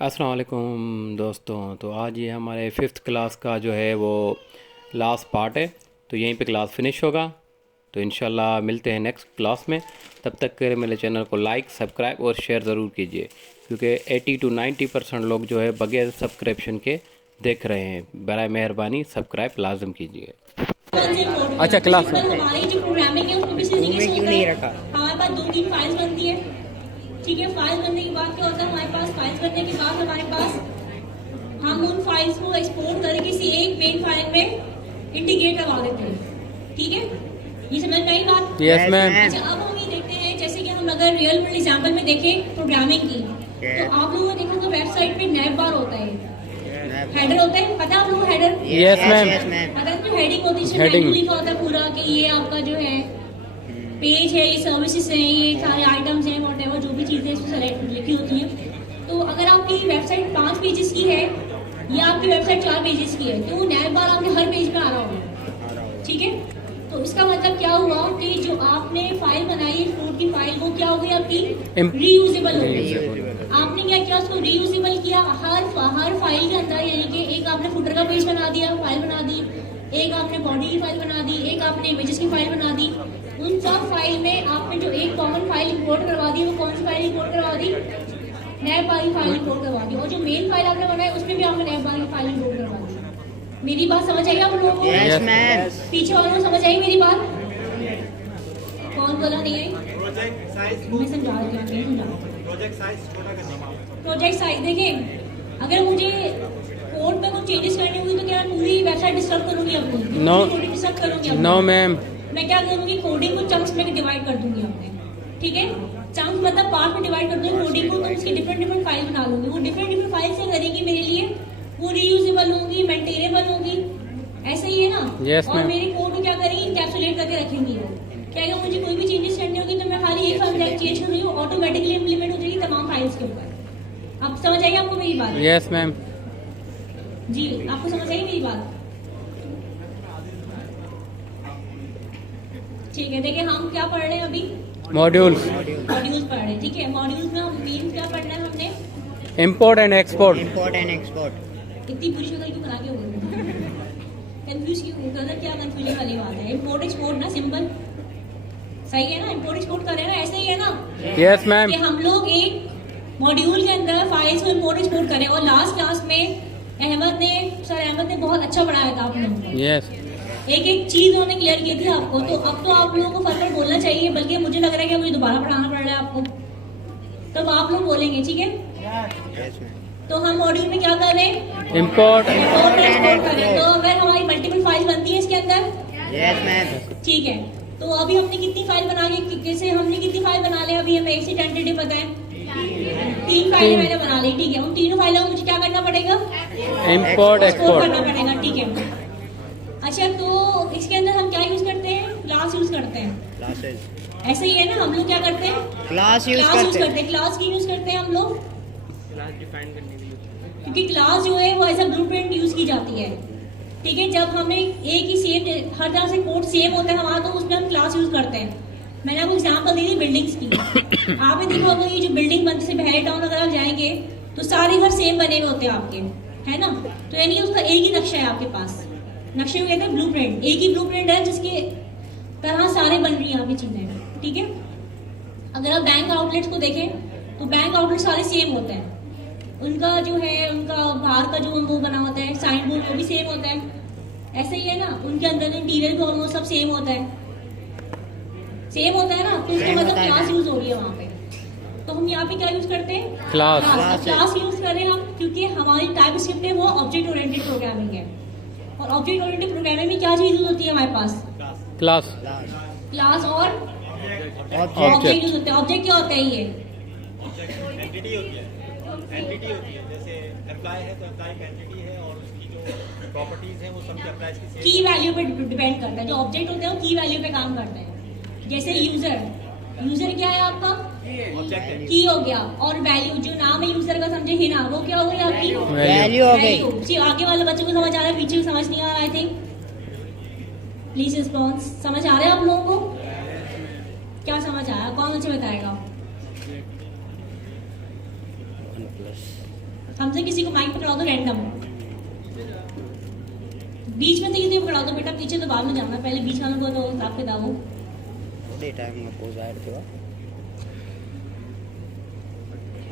अस्सलाम वालेकुम दोस्तों। तो आज ये हमारे फिफ्थ क्लास का जो है वो लास्ट पार्ट है, तो यहीं पे क्लास फिनिश होगा। तो इंशाल्लाह मिलते हैं नेक्स्ट क्लास में। तब तक के लिए मेरे चैनल को लाइक, सब्सक्राइब और शेयर ज़रूर कीजिए, क्योंकि 80 to 90% लोग जो है बगैर सब्सक्रिप्शन के देख रहे हैं। बराए मेहरबानी सब्सक्राइब लाजम कीजिए। अच्छा क्लास में हमारी जो प्रोग्रामिंग है उसको किसी तरीके से होता है। हमारे पास 2-3 फाइल्स बनती है। ठीक है, फाइल बनने के बाद क्या होता है, हमारे पास फाइल्स बनने के बाद हमारे पास हम उन फाइल्स को एक्सपोर्ट करके किसी एक मेन फाइल में इंटीग्रेट करवा देते हैं। ठीक है, ये समझ में आई बात? Yes ma'am. अच्छा, अब हम ये देखते हैं, जैसे कि हम अगर रियल वर्ल्ड एग्जाम्पल में देखें प्रोग्रामिंग की, तो आप लोगों ने देखा वेबसाइट पे नैव बार होता है, हेडर होता है, पता है आप लोगों को हेडर? Yes ma'am. पता है जो हेडिंग होती है, हेडिंग हेडिंग लिखा होता है पूरा कि ये आपका जो है पेज है, ये सर्विसेज हैं, ये सारे आइटम्स हैं, व्हाटएवर जो भी चीज़ें इसमें सेलेक्ट लिखी होती हैं। तो अगर आपकी वेबसाइट 5 पेजेस की है या आपकी वेबसाइट 4 पेजेस की है, तो नैव बार आपके हर पेज में आ रहा होगा। ठीक है, तो इसका मतलब क्या हुआ कि जो आपने फाइल बनाई कोड की फाइल, वो क्या हो गई आपकी? रीयूजेबल हो गई। आपने क्या किया, उसको रीयूजेबल किया हर फाइल के अंदर, यानी कि एक आपने फुटर का पेज बना दिया, फाइल बना दी, एक आपने बॉडी की फाइल बना दी, एक आपने इमेजेस की फाइल बना दी। उन सब फाइल में आपने जो एक कॉमन फाइल इंपोर्ट करवा दी, वो कौन सी फाइल इंपोर्ट करवा दी? नैव बार की फाइल इंपोर्ट करवा दी। और जो मेन फाइल आपने बनाई उसमें भी आपने नैव बार की फाइल इंपोर्ट करवा दी। मेरी बात समझ आई आप लोगों को? Yes ma'am. पीछे वालों को समझ आई मेरी बात? कौन बोला नहीं आई? प्रोजेक्ट साइज मैं समझा रही हूँ, नहीं समझा। प्रोजेक्ट साइज छोटा करना। प्रोजेक्ट साइज देखिए, अगर मुझे कोड में कुछ चेंजेस करने हुई तो क्या मैं पूरी वेबसाइट डिस्टर्ब करूंगी अपनी? No. कोडिंग डिस्टर्ब करूंगी अपनी? No ma'am. मैं क्या करूंगी, कोडिंग को चंक्स में डिवाइड कर दूंगी अपने। ठीक है, चंक्स मतलब पार्ट में डिवाइड कर दूंगी कोडिंग को, तो उसकी डिफरेंट फाइल बना लूंगी। वो डिफरेंट फाइल से करेगी मेरे लिए, वो रीयूजेबल होंगी, मेंटेनेबल होंगी। ऐसा ही है ना? Yes, और ma'am. मेरे कोड को क्या करेंगी, इंकैप्सुलेट करके रखेंगी वो। क्या अगर मुझे कोई भी चेंजेस करनी होगी तो मैं खाली एक फाइल चेंज कर रही हूँ, ऑटोमेटिकली इंप्लीमेंट हो जाएगी तमाम फाइल्स के ऊपर। अब समझ आई आपको मेरी बात? Yes ma'am. जी, आपको समझ आई मेरी बात? ठीक है, देखिए हम क्या पढ़ रहे हैं अभी? मॉड्यूल्स। मॉड्यूल्स पढ़ रहे हैं। ठीक है, मॉड्यूल्स में हम मेन क्या पढ़ना है हमने? Import and export. Import and export. इतनी बुरी शक्ल क्यों बना के हो गई? कंफ्यूज क्यों हो गया? क्या कंफ्यूजन वाली बात है? इंपोर्ट एक्सपोर्ट ना सिंपल सही है ना? इंपोर्ट एक्सपोर्ट कर रहे हैं ना, ऐसे ही है ना? Yes ma'am. कि हम लोग एक मॉड्यूल के अंदर फाइल्स को इंपोर्ट एक्सपोर्ट करें। और लास्ट क्लास में सर अहमद ने बहुत अच्छा पढ़ाया था आपने। यस। एक एक चीज उन्होंने क्लियर की थी आपको। तो अब तो आप लोगों को फर्क बोलना चाहिए, बल्कि मुझे लग रहा है कि मुझे दोबारा पढ़ाना पड़ रहा है आपको। तब आप लोग बोलेंगे, ठीक है? तो हम मॉड्यूल में क्या कर रहे हैं? इंपोर्ट। इंपोर्ट एक्सपोर्ट कर रहे हैं। तो अगर हमारी मल्टीपल फाइल बनती है इसके अंदर, यस मैम। ठीक है, तो अभी हमने कितनी फाइल बना ली? जैसे हमने कितनी फाइल बना ली? अभी हमें एक से टेंटेटिव पता है 3 फाइलें मैंने बना ली। ठीक है, उन तीनों फाइलों को मुझे क्या करना पड़ेगा? Import export export. करना पड़ेगा। ठीक है, अच्छा, तो इसके अंदर हम क्या यूज करते हैं? क्लास यूज करते हैं। क्लासेस। ऐसे ही है ना? हम लोग क्या करते हैं? क्लास यूज क्लास यूज करते करते हैं। क्लास की यूज करते हैं हम लोग, क्योंकि क्लास जो है वो एज अ ब्लूप्रिंट यूज की जाती है। ठीक है, जब हमें एक ही सेम हर तरह से कोड सेम होता है हमारा, तो उसमें हम क्लास यूज करते हैं। मैंने आपको एग्जांपल दी थी बिल्डिंग्स की। आपने देखा होगा ये जो बिल्डिंग बनती है बहरी टाउन अगर आप जाएंगे तो सारे घर सेम बने हुए होते हैं आपके, है ना? तो यानी कि उसका एक ही नक्शा है आपके पास। नक्शे को कहते हैं ब्लूप्रिंट। एक ही ब्लूप्रिंट है जिसके तरह सारे बन रही हैं आपकी चीजें। ठीक है, अगर आप बैंक आउटलेट्स को देखें तो बैंक आउटलेट सारे सेम होते हैं। उनका जो है, उनका बाहर का जो वो बना होता है साइन बोर्ड, वो भी सेम होता है। ऐसे ही है ना? उनके अंदर इंटीरियर भी ऑलमोस्ट सब सेम होता है। सेम होता है ना? तो इसका मतलब क्लास यूज हो रही है वहाँ पे। तो हम यहाँ पे क्या यूज करते हैं? क्लास। क्लास यूज करें हम, क्योंकि हमारी टाइप स्क्रिप्ट है वो ऑब्जेक्ट ओरिएंटेड प्रोग्रामिंग है। और ऑब्जेक्ट ओरिएंटेड प्रोग्रामिंग में क्या चीज यूज होती है हमारे पास? क्लास। क्लास और ऑब्जेक्ट यूज होते हैं। ऑब्जेक्ट क्या होता है? ये एंटिटी होती है। एंटिटी होती है, जैसे एम्प्लॉय है तो एम्प्लॉय की एंटिटी है और उसकी जो प्रॉपर्टीज हैं वो सबके एम्प्लॉयज की सेम। की वैल्यू पे डिपेंड करता है। जो ऑब्जेक्ट होते हैं वो की वैल्यू पे काम करते हैं। जैसे यूजर, यूजर क्या है आपका? ऑब्जेक्ट है। की हो गया। और वैल्यू, जो नाम है यूजर का समझे ही ना, वो क्या हो गई आपकी? वैल्यू हो गई। जी, आगे वाले बच्चों को समझ आ रहा है, पीछे को समझ नहीं आ रहा। I think please response. समझ आ रहा है आप लोगों को? क्या समझ आया? कौन मुझे बताएगा? हमसे किसी को माइक पकड़ा दो रैंडम, बीच में से किसी को पकड़ा दो, बेटा पीछे तो बाद में जाना, पहले बीच वालों को तो हिसाब किताब हो। थोड़े टाइम में पोज आया था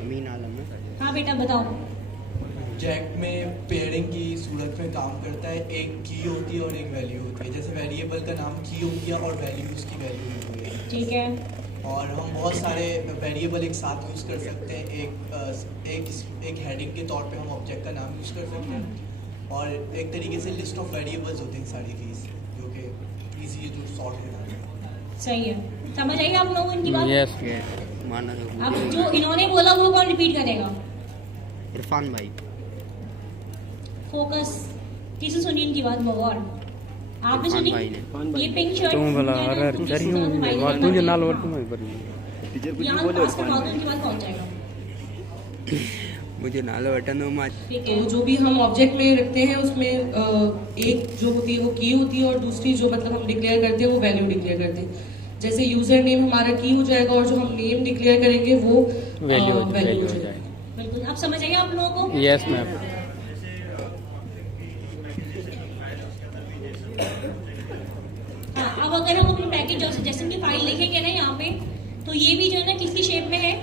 अमीन आलम में। हाँ बेटा बताओ। जैक में पेयरिंग की सूरत में काम करता है, एक की होती है और एक वैल्यू होती है। जैसे वेरिएबल का नाम की हो गया और वैल्यू उसकी वैल्यू होती है, ठीक है। और हम बहुत सारे वेरिएबल एक साथ यूज़ कर सकते हैं। एक हेडिंग के तौर पे हम ऑब्जेक्ट का नाम यूज़ कर सकते हैं, और एक तरीके से लिस्ट ऑफ वेरिएबल्स होते हैं सारी चीज़, जो कि इजी टू सॉर्ट करना। सही है, समझ आइए आप लोगों इनकी बात। यस माना अब जो इन्होंने बोला वो कौन रिपीट करेगा? इरफान भाई। फोकस, किसी सुनिए इनकी बात बहुत। आपने सुनी? भाई ने। ये पिंक शर्ट तुम भला अरे चरियो वाल तुझे नाल वर तुम पर यहाँ पास का बात उनकी बात पहुंच जाएगा। मुझे नालो बटन मत। ठीक है, तो जो भी हम ऑब्जेक्ट में रखते हैं उसमें एक जो होती है वो की होती है, और दूसरी जो मतलब हम डिक्लेयर करते हैं वो वैल्यू डिक्लेयर करते हैं। जैसे यूजर नेम हमारा की हो जाएगा, और जो हम नेम डिक्लेयर करेंगे वो वैल्यू हो वैल्यू हो जाएगी। जाएगा। बिल्कुल। अब समझ आइए आप लोगों को? Yes ma'am. हाँ, अब अगर हम अपनी पैकेज जैसे की फाइल लिखेंगे ना यहाँ पे, तो ये भी जो है ना किसकी शेप में है?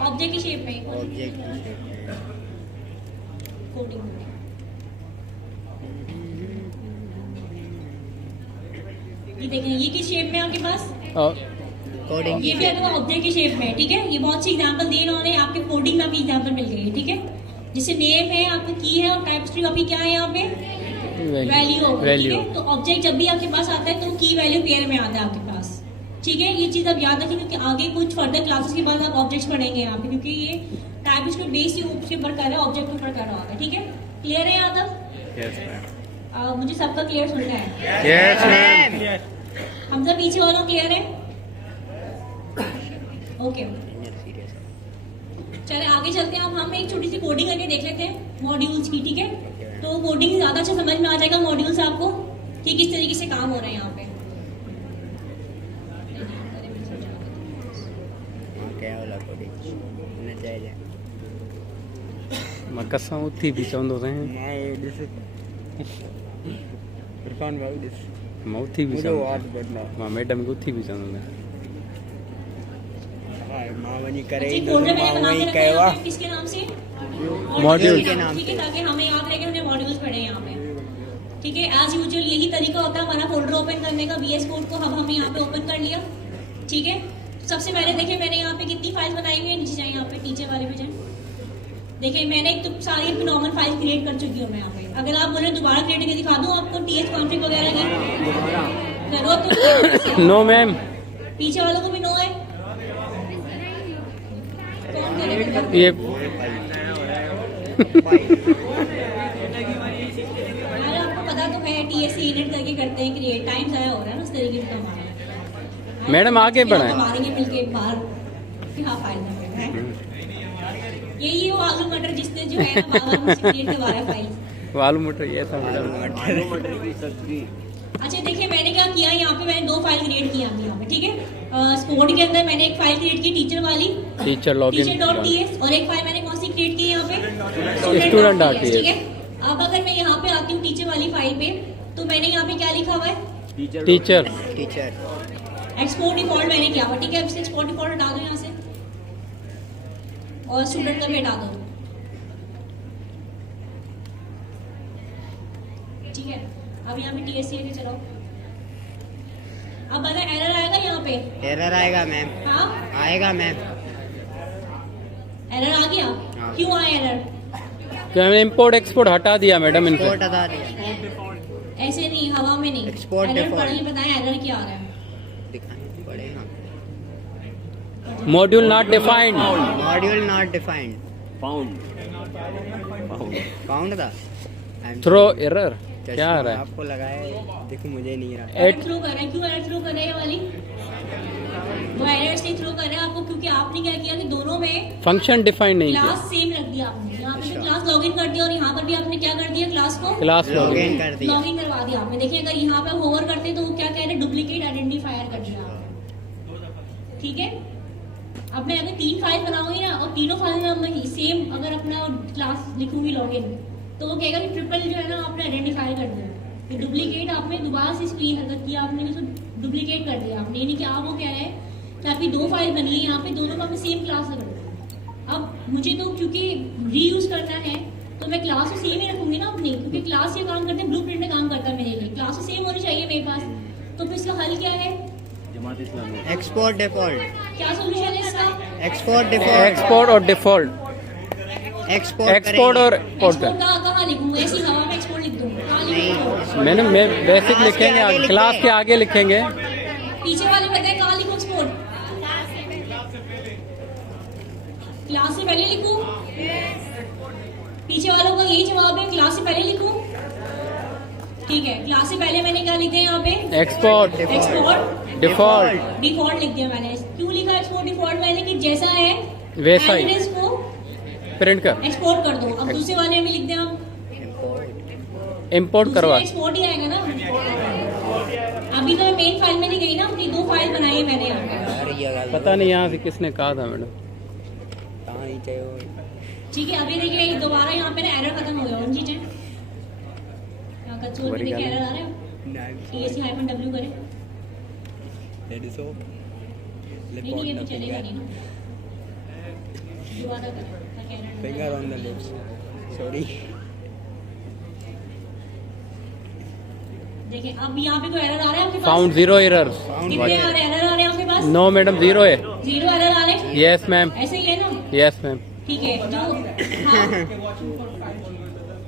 ऑब्जेक्ट की शेप में। ऑब्जेक्ट कोडिंग में। ये देखें, ये किस शेप में है आपके पास? कोडिंग ये भी आपको ऑब्जेक्ट की शेप में है, ठीक है। ये बहुत सी एग्जांपल दिए इन्होंने, आपके कोडिंग में आपकी एग्जांपल मिल गई है, ठीक है। जैसे नेम है, आपका की है, और टाइप स्ट्रिंग आपकी क्या है यहाँ पे? वैल्यू होगा, ठीक है। तो ऑब्जेक्ट जब भी आपके पास आता है तो की वैल्यू पेयर में आता है आपके पास, ठीक है। ये चीज आप याद रखें, क्योंकि आगे कुछ फर्दर क्लासेस के बाद आप ऑब्जेक्ट्स पढ़ेंगे यहाँ पे, क्योंकि ये टाइप स्ट्रिंग बेस के ऊपर कर रहा है, ऑब्जेक्ट के ऊपर कर रहा होगा, ठीक है। क्लियर है यहाँ तक? Yes ma'am. मुझे सबका क्लियर सुनना है। Yes ma'am. हम सब पीछे वालों क्लियर है? ओके, चले आगे चलते हैं। अब हम एक छोटी सी कोडिंग करके देख लेते हैं मॉड्यूल्स की, ठीक है। तो कोडिंग ज्यादा अच्छा समझ में आ जाएगा मॉड्यूल्स आपको कि किस तरीके से काम हो रहे हैं यहाँ पे। क्या वाला कोडिंग ने चाहिए मैं कसम उठी भी चाहंदो से मैं दिस इरफान भाई दिस मैं उठी भी मुझे चाहंदो वाद बनना मैं मैडम को उठी भी चाहंदो भाई मां बनी करे अच्छा, ही फोल्डर मैंने मां बना के वही रखा है यहाँ कहवा पे, किसके नाम से? मॉड्यूल के नाम ठीक है, से। ताकि हमें याद रहे कि हमने मॉड्यूल्स पढ़े हैं यहाँ पे, ठीक है। एज यूजुअल यही तरीका होता है हमारा फोल्डर ओपन करने का। VS कोड को अब हमने यहाँ पे ओपन कर लिया, ठीक है। सबसे पहले देखिए मैंने यहाँ पे कितनी फाइल्स बनाई हुई है, नीचे जाए यहाँ पे नीचे वाले पे जाए। देखिए मैंने एक तो सारी नॉर्मल फाइल क्रिएट कर चुकी हूँ मैं यहाँ पे। अगर आप बोले दोबारा क्रिएट करके दिखा दूँ आपको TH कॉन्फ़िग वगैरह की जरूरत तो नो मैम। पीछे वालों को भी नो है। कौन करेगा? ये अरे आपको पता तो है TSC इनिट करके करते हैं क्रिएट, टाइम ज़ाया हो रहा है ना उस तरीके से हमारा। मैडम आगे बढ़ाएं। मारेंगे मिलके बाहर क्या फायदा है? यही है वो आलू मटर जिसने जो है बाबा मुझसे क्रिएट करवा रहा है फाइल। आलू मटर ये था मैडम। अच्छा देखिए मैंने क्या किया यहाँ पे, मैंने 2 फाइल क्रिएट किया यहाँ पे, ठीक है। कोड के अंदर मैंने एक फाइल क्रिएट की टीचर वाली, टीचर लॉगिन teacher.ts, और एक फाइल मैंने कौन सी क्रिएट की यहाँ पे? Student.ts, ठीक है। अब अगर मैं यहाँ पे आती हूँ टीचर वाली फाइल पे, तो मैंने यहाँ पे क्या लिखा हुआ है? टीचर एक्सपोर्ट डिफॉल्ट मैंने किया हुआ, ठीक है। अब एक्सपोर्ट डिफॉल्ट हटा दो यहाँ से, और स्टूडेंट का भी हटा दो, ठीक है। अब यहाँ पे TSC लेके चलाओ। अब अगर एरर आएगा यहाँ पे, एरर आएगा मैम। हाँ आएगा मैम। एरर आ गया। हाँ। क्यों आया एरर? तो हमने इंपोर्ट एक्सपोर्ट हटा दिया मैडम इनको। एक्सपोर्ट हटा दिया। ऐसे नहीं, हवा में नहीं। Export error default। पढ़ाई बताएं एरर क्या आ रहा है। दिखाएं पड़ेगा। Module not defined. Module not defined. Found था। थ्रो एरर क्या आ रहा है? आपको लगाया देखो मुझे नहीं रहा। एरर थ्रो कर रहा है। क्यों एरर थ्रो कर रहे हैं ये वाली? वो एरर से थ्रो कर रहे हैं आपको, क्योंकि आपने क्या किया कि दोनों में फंक्शन डिफाइन नहीं किया। क्लास सेम रख दिया आपने। यहाँ पे भी क्लास लॉगिन कर दिया, और यहाँ पर भी आपने क्या कर दिया? क्लास को क्लास लॉगिन लॉगिन कर दिया। लॉगिन करवा दिया आपने। देखिए अगर यहाँ पे होवर करते तो वो क्या कह रहे हैं? डुप्लीकेट आइडेंटिफायर कर दिया आपने, ठीक है। अब मैं अगर 3 फाइल बनाऊंगी ना, और तीनों फाइल में मैं सेम अगर अपना क्लास लिखूंगी लॉगिन, तो वो कहेगा कि ट्रिपल जो है ना आपने आइडेंटिफाई कर दिया, कि डुप्लीकेट आपने दोबारा से इसकी हरकत किया, आपने उसको डुप्लीकेट कर दिया आपने, यानी कि आप वो कह रहे हैं कि आपकी दो फाइल बनी है, यहाँ पे दोनों का मैं सेम क्लास में करूँ। अब मुझे तो क्योंकि रीयूज करना है तो मैं क्लास तो सेम ही रखूंगी ना अपनी, क्योंकि क्लास ये काम करते हैं, ब्लूप्रिंट में काम करता है मेरे लिए, क्लास तो सेम होनी चाहिए मेरे पास। तो फिर इसका हल क्या है? एक्सपोर्ट डिफॉल्ट, क्या सोल्यूशन है इसका? एक्सपोर्ट डिफॉल्ट, एक्सपोर्ट और डिफॉल्ट, एक्सपोर्ट एक्सपोर्ट और एक्सपोर्ट कहाँ लिखूंगा? ऐसी हवा में एक्सपोर्ट लिख दूँ? कहाँ लिखूँ? मैंने बेसिक लिखेंगे, क्लास के आगे लिखेंगे। पीछे वाले बताए कहाँ लिखूँ एक्सपोर्ट? क्लास से पहले लिखूँ? पीछे वालों का यही जवाब है, क्लास से पहले लिखूँ? ठीक है, क्लास से पहले मैंने क्या लिख दिया यहाँ पे? एक्सपोर्ट एक्सपोर्ट डिफॉल्ट, डिफॉल्ट लिख दिया मैंने। क्यों लिखा एक्सपोर्ट डिफॉल्ट? मैंने कि जैसा है वैसा ही एड्रेस को प्रिंट कर, एक्सपोर्ट कर दो। अब दूसरे वाले में लिख दें हम, इंपोर्ट करवा। एक्सपोर्ट ही आएगा ना। अभी तो मैं मेन फाइल में नहीं गई ना, अपनी दो फाइल बनाई है मैंने यहाँ पे। पता नहीं यहाँ से किसने कहा था मैडम। कहाँ ही चाहिए ठीक है, अभी देखिए दोबारा यहाँ पे ना एरर खत्म हो गया उन चीजें। यहाँ कंसोल पे देखिए एरर आ रहा है, ESC-W करें। नहीं ये भी चलेगा नहीं ना, दोबारा करें ताकि एरर ना finger on the lips, sorry. देखिए अब यहाँ पे कोई एरर आ रहा है आपके पास? Found zero errors. कितने आ रहे एरर आ रहे हैं आपके पास? नो मैडम, जीरो है। जीरो एरर आ रहे हैं? यस मैम, ऐसे ही है ना? Yes ma'am. ठीक है, जो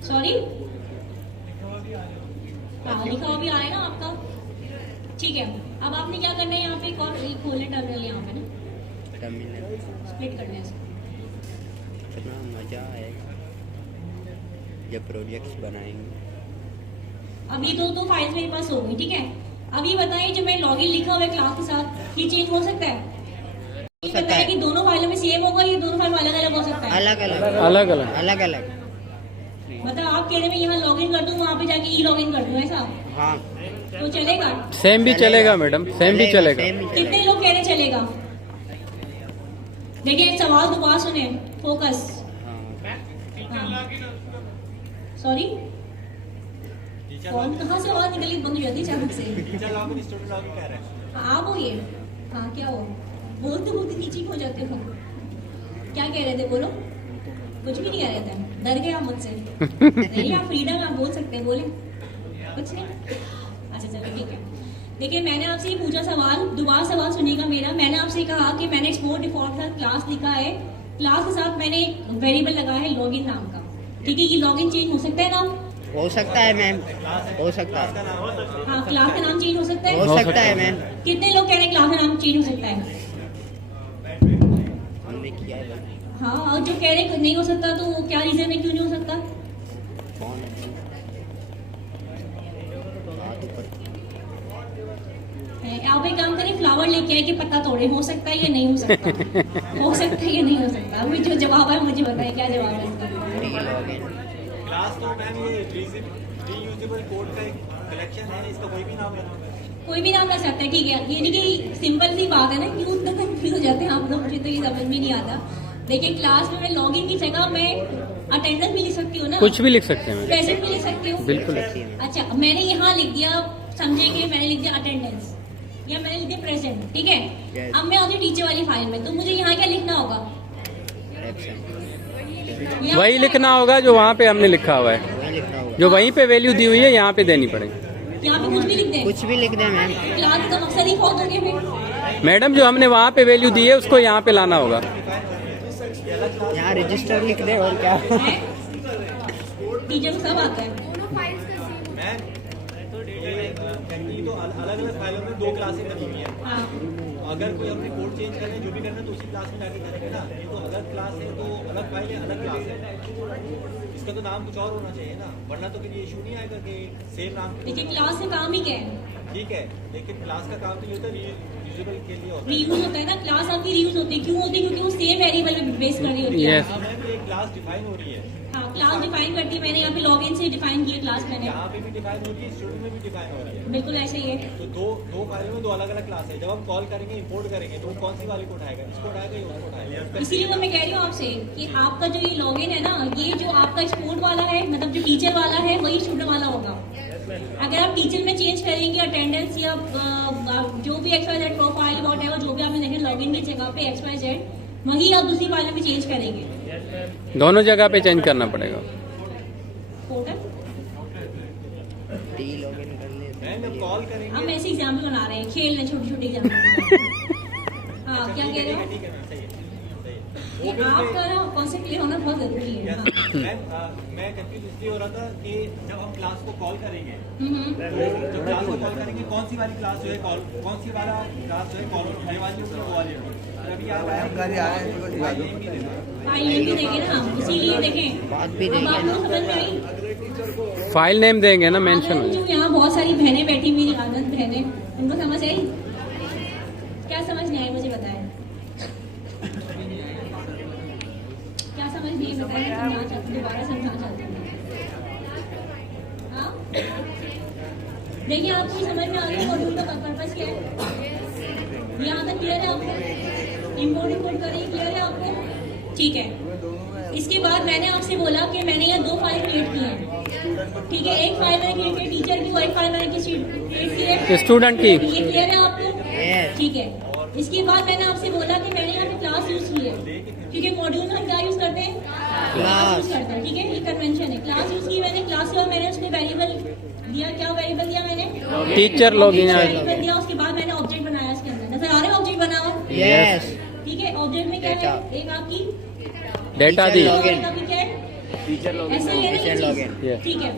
सॉरी हाँ लिखा हुआ भी आ रहा है ना आपका। ठीक है, अब आपने क्या करना है यहाँ पे, एक और खोलने टर्मिनल यहाँ पे ना, टर्मिनल स्प्लिट करना है इसको। इतना मजा आएगा जब प्रोजेक्ट्स बनाएंगे। अब ये दो फाइल्स मेरे पास हो गई, ठीक है। अब ये बताइए जो मैं लॉगिन लिखा हुआ है क्लास के साथ, ये चेंज हो सकता है? ये बताइए कि दोनों फाइलों में सेम होगा, ये दोनों फाइल अलग अलग हो सकता है? अलग अलग अलग अलग अलग अलग। मतलब आप कह रहे हैं यहाँ लॉगिन कर दूं, वहाँ पे जाके ई लॉगिन कर दूं, ऐसा हाँ तो चलेगा? सेम भी चलेगा मैडम, सेम भी चलेगा। कितने लोग कह रहे चलेगा? देखिए एक सवाल दोबारा सुने, फोकस। सॉरी कौन कहाँ से आवाज निकली बंद हो जाती है अचानक से? टीचर लॉगिन, स्टूडेंट लॉगिन कह रहे हैं। आप हो ये? हाँ क्या हो? बोलते बोलते नीचे क्यों हो जाते हो? क्या कह रहे थे, बोलो। कुछ भी नहीं कह रहे थे, डर गए आप मुझसे? नहीं, आप फ्रीडम, आप बोल सकते हैं, बोले। कुछ नहीं? अच्छा चलो ठीक है। देखिए मैंने आपसे ये पूछा सवाल, दोबारा सवाल सुनिएगा मेरा। मैंने आपसे कहा कि मैंने एक्सपोर्ट डिफॉल्ट का क्लास लिखा है, क्लास के साथ मैंने एक वेरिएबल लगाया है लॉगिन नाम का, ठीक है। ये लॉगिन चेंज हो सकता है नाम? हो सकता है मैम, हो सकता है। हाँ क्लास का नाम चेंज हो सकता है? हो सकता है मैम। कितने लोग कह रहे हैं क्लास का नाम चेंज हो सकता है? हमने किया है। हाँ, और जो कह रहे नहीं हो सकता तो क्या रीजन है, क्यों नहीं हो सकता? कौन? आप एक काम करें, फ्लावर लेके आए कि पत्ता तोड़े, हो सकता है या नहीं हो सकता? हो सकता है या नहीं हो सकता? अभी जो जवाब है मुझे बताइए, क्या जवाब है इसका? क्लास तो मैम ये रीयूजेबल कोड का एक कलेक्शन है, इसका कोई भी नाम लेना। कोई भी नाम रख सकते हैं, ठीक है। ये नहीं कि सिंपल सी बात है ना, क्यों उतना कंफ्यूज हो जाते हैं आप लोग, मुझे तो ये समझ में नहीं आता। देखिए क्लास में मैं लॉगिन की जगह मैं अटेंडेंस भी लिख सकती हूँ ना, कुछ भी लिख सकते हैं मैडम, प्रेजेंट भी लिख सकती हूँ। बिल्कुल। अच्छा मैंने यहाँ लिख दिया, समझेंगे, मैंने लिख दिया अटेंडेंस या मैंने लिख दिया प्रेजेंट, ठीक है। अब मैं आती टीचर वाली फाइल में, तो मुझे यहाँ क्या लिखना होगा? यहाँ वही लिखना होगा जो वहाँ पे हमने लिखा हुआ है, जो वहीं पे वैल्यू दी हुई है यहाँ पे देनी पड़ेगी। यहाँ पे कुछ भी लिख दें? कुछ भी लिख दे मैम। क्लास का मकसद ही फॉल्ट हो गया फिर। मैडम जो हमने वहाँ पे वैल्यू दी है उसको यहाँ पे लाना होगा। यहाँ रजिस्टर लिख दे और क्या। टीचर को सब आता है। मैम ये तो अलग अलग फाइलों में दो क्लासें बनी हुई हैं। हाँ अगर कोई हमने कोड चेंज करना है, जो भी करना है तो उसी क्लास में जाके करेंगे ना। ये तो अलग क्लास है, तो अलग फाइल है, अलग क्लास है, इसका तो नाम कुछ और होना चाहिए ना, वरना तो फिर ये इशू नहीं आएगा कि सेम नाम। देखिए क्लास का काम ही क्या है? ठीक है, लेकिन क्लास का काम तो ये होता है रीयूजेबल के लिए होता है। रीयूज होता है ना, क्लास आपकी रीयूज होती है, क्यों होती है? क्योंकि वो सेम वेरिएबल पे बेस कर रही होती है। Yes. हाँ मैम, ये क्लास डिफाइन हो रही है, हाँ क्लास डिफाइन करती है, मैंने यहाँ पे लॉगिन से डिफाइन किया क्लास मैंने, यहाँ पे भी डिफाइन हो रही है, स्टूडेंट में भी डिफाइन हो रही है। बिल्कुल ऐसे ही है। तो दो फाइलों में दो अलग अलग क्लास है। जब हम कॉल करेंगे, इंपोर्ट करेंगे, तो वो कौन सी वाली को उठाएगा? इसको उठाएगा या उसको उठाएगा? इसीलिए तो मैं कह रही हूँ आपसे कि आपका जो ये लॉगिन है ना, ये जो आप आपका एक्सपोर्ट वाला है, मतलब जो टीचर वाला है वही स्टूडेंट वाला होगा। अगर आप टीचर में चेंज करेंगे अटेंडेंस या जो भी XYZ प्रोफाइल वॉटएवर जो भी आपने देखे लॉगिन की जगह पे XYZ, वही आप दूसरी फाइल में भी चेंज करेंगे। दोनों जगह पे चेंज करना पड़ेगा। पोर्टल डी लॉगिन कर लेते हैं। मैम कॉल करेंगे। हम ऐसे एग्जाम्पल बना रहे हैं, खेल रहे छोटी छोटी एग्जाम्पल। हाँ क्या कह रहे हो? ठीक है मैम, सही है, सही है। ये आपका ना कॉन्सेप्ट क्लियर होना बहुत जरूरी है। हाँ। मैम मैं कंफ्यूज इसलिए हो रहा था कि जब हम क्लास को कॉल करेंगे हम्म। तो जब क्लास को कॉल करेंगे कौन सी वाली क्लास जो है कॉल, कौन सी वाला क्लास जो है कॉल ये वाली होगी वो वाली होगी। अभी आप फाइल नेम भी देंगे ना, इसीलिए देखें बात भी अब देंगे आपको समझ में आई। फाइल नेम देंगे ना, मेंशन हो जो यहाँ बहुत सारी बहनें बैठी, मेरी आदत बहनें, उनको समझ आई? क्या समझ नहीं आई मुझे बताएं। क्या समझ नहीं बताएं, मैं समझाना चाहती हूँ, दोबारा समझाना चाहती हूँ। हाँ देखिए आपको समझ में आ गया मॉड्यूल का पर्पस क्या है? यहाँ तक क्लियर है आपको? इम्पोर्ट करें, क्लियर है आपको? ठीक है। इसके बाद मैंने आपसे बोला कि मैंने यहाँ 2 फाइल क्रिएट की हैं, ठीक है। एक फाइल मैंने क्रिएट की टीचर की और एक फाइल मैंने क्रिएट की है स्टूडेंट की। ये क्लियर है आपको? ठीक है। इसके बाद मैंने आपसे बोला कि मैंने यहाँ पे क्लास यूज की है, क्योंकि मॉड्यूल में हम क्या यूज करते हैं? क्लास यूज करते हैं, ठीक है। ये कन्वेंशन है। क्लास यूज की मैंने, क्लास के बाद मैंने उसमें वेरिएबल दिया। क्या वेरिएबल दिया मैंने? टीचर लॉगिन वेरिएबल दिया। उसके बाद मैंने ऑब्जेक्ट बनाया इसके अंदर, नजर आ रहा है ऑब्जेक्ट बना हुआ? यस। ठीक है। ऑब्जेक्ट में क्या है? एक आपकी डेटा दी। एक आपकी क्या है? ऐसे ही है ना ये लॉगिन। चीज? ठीक है।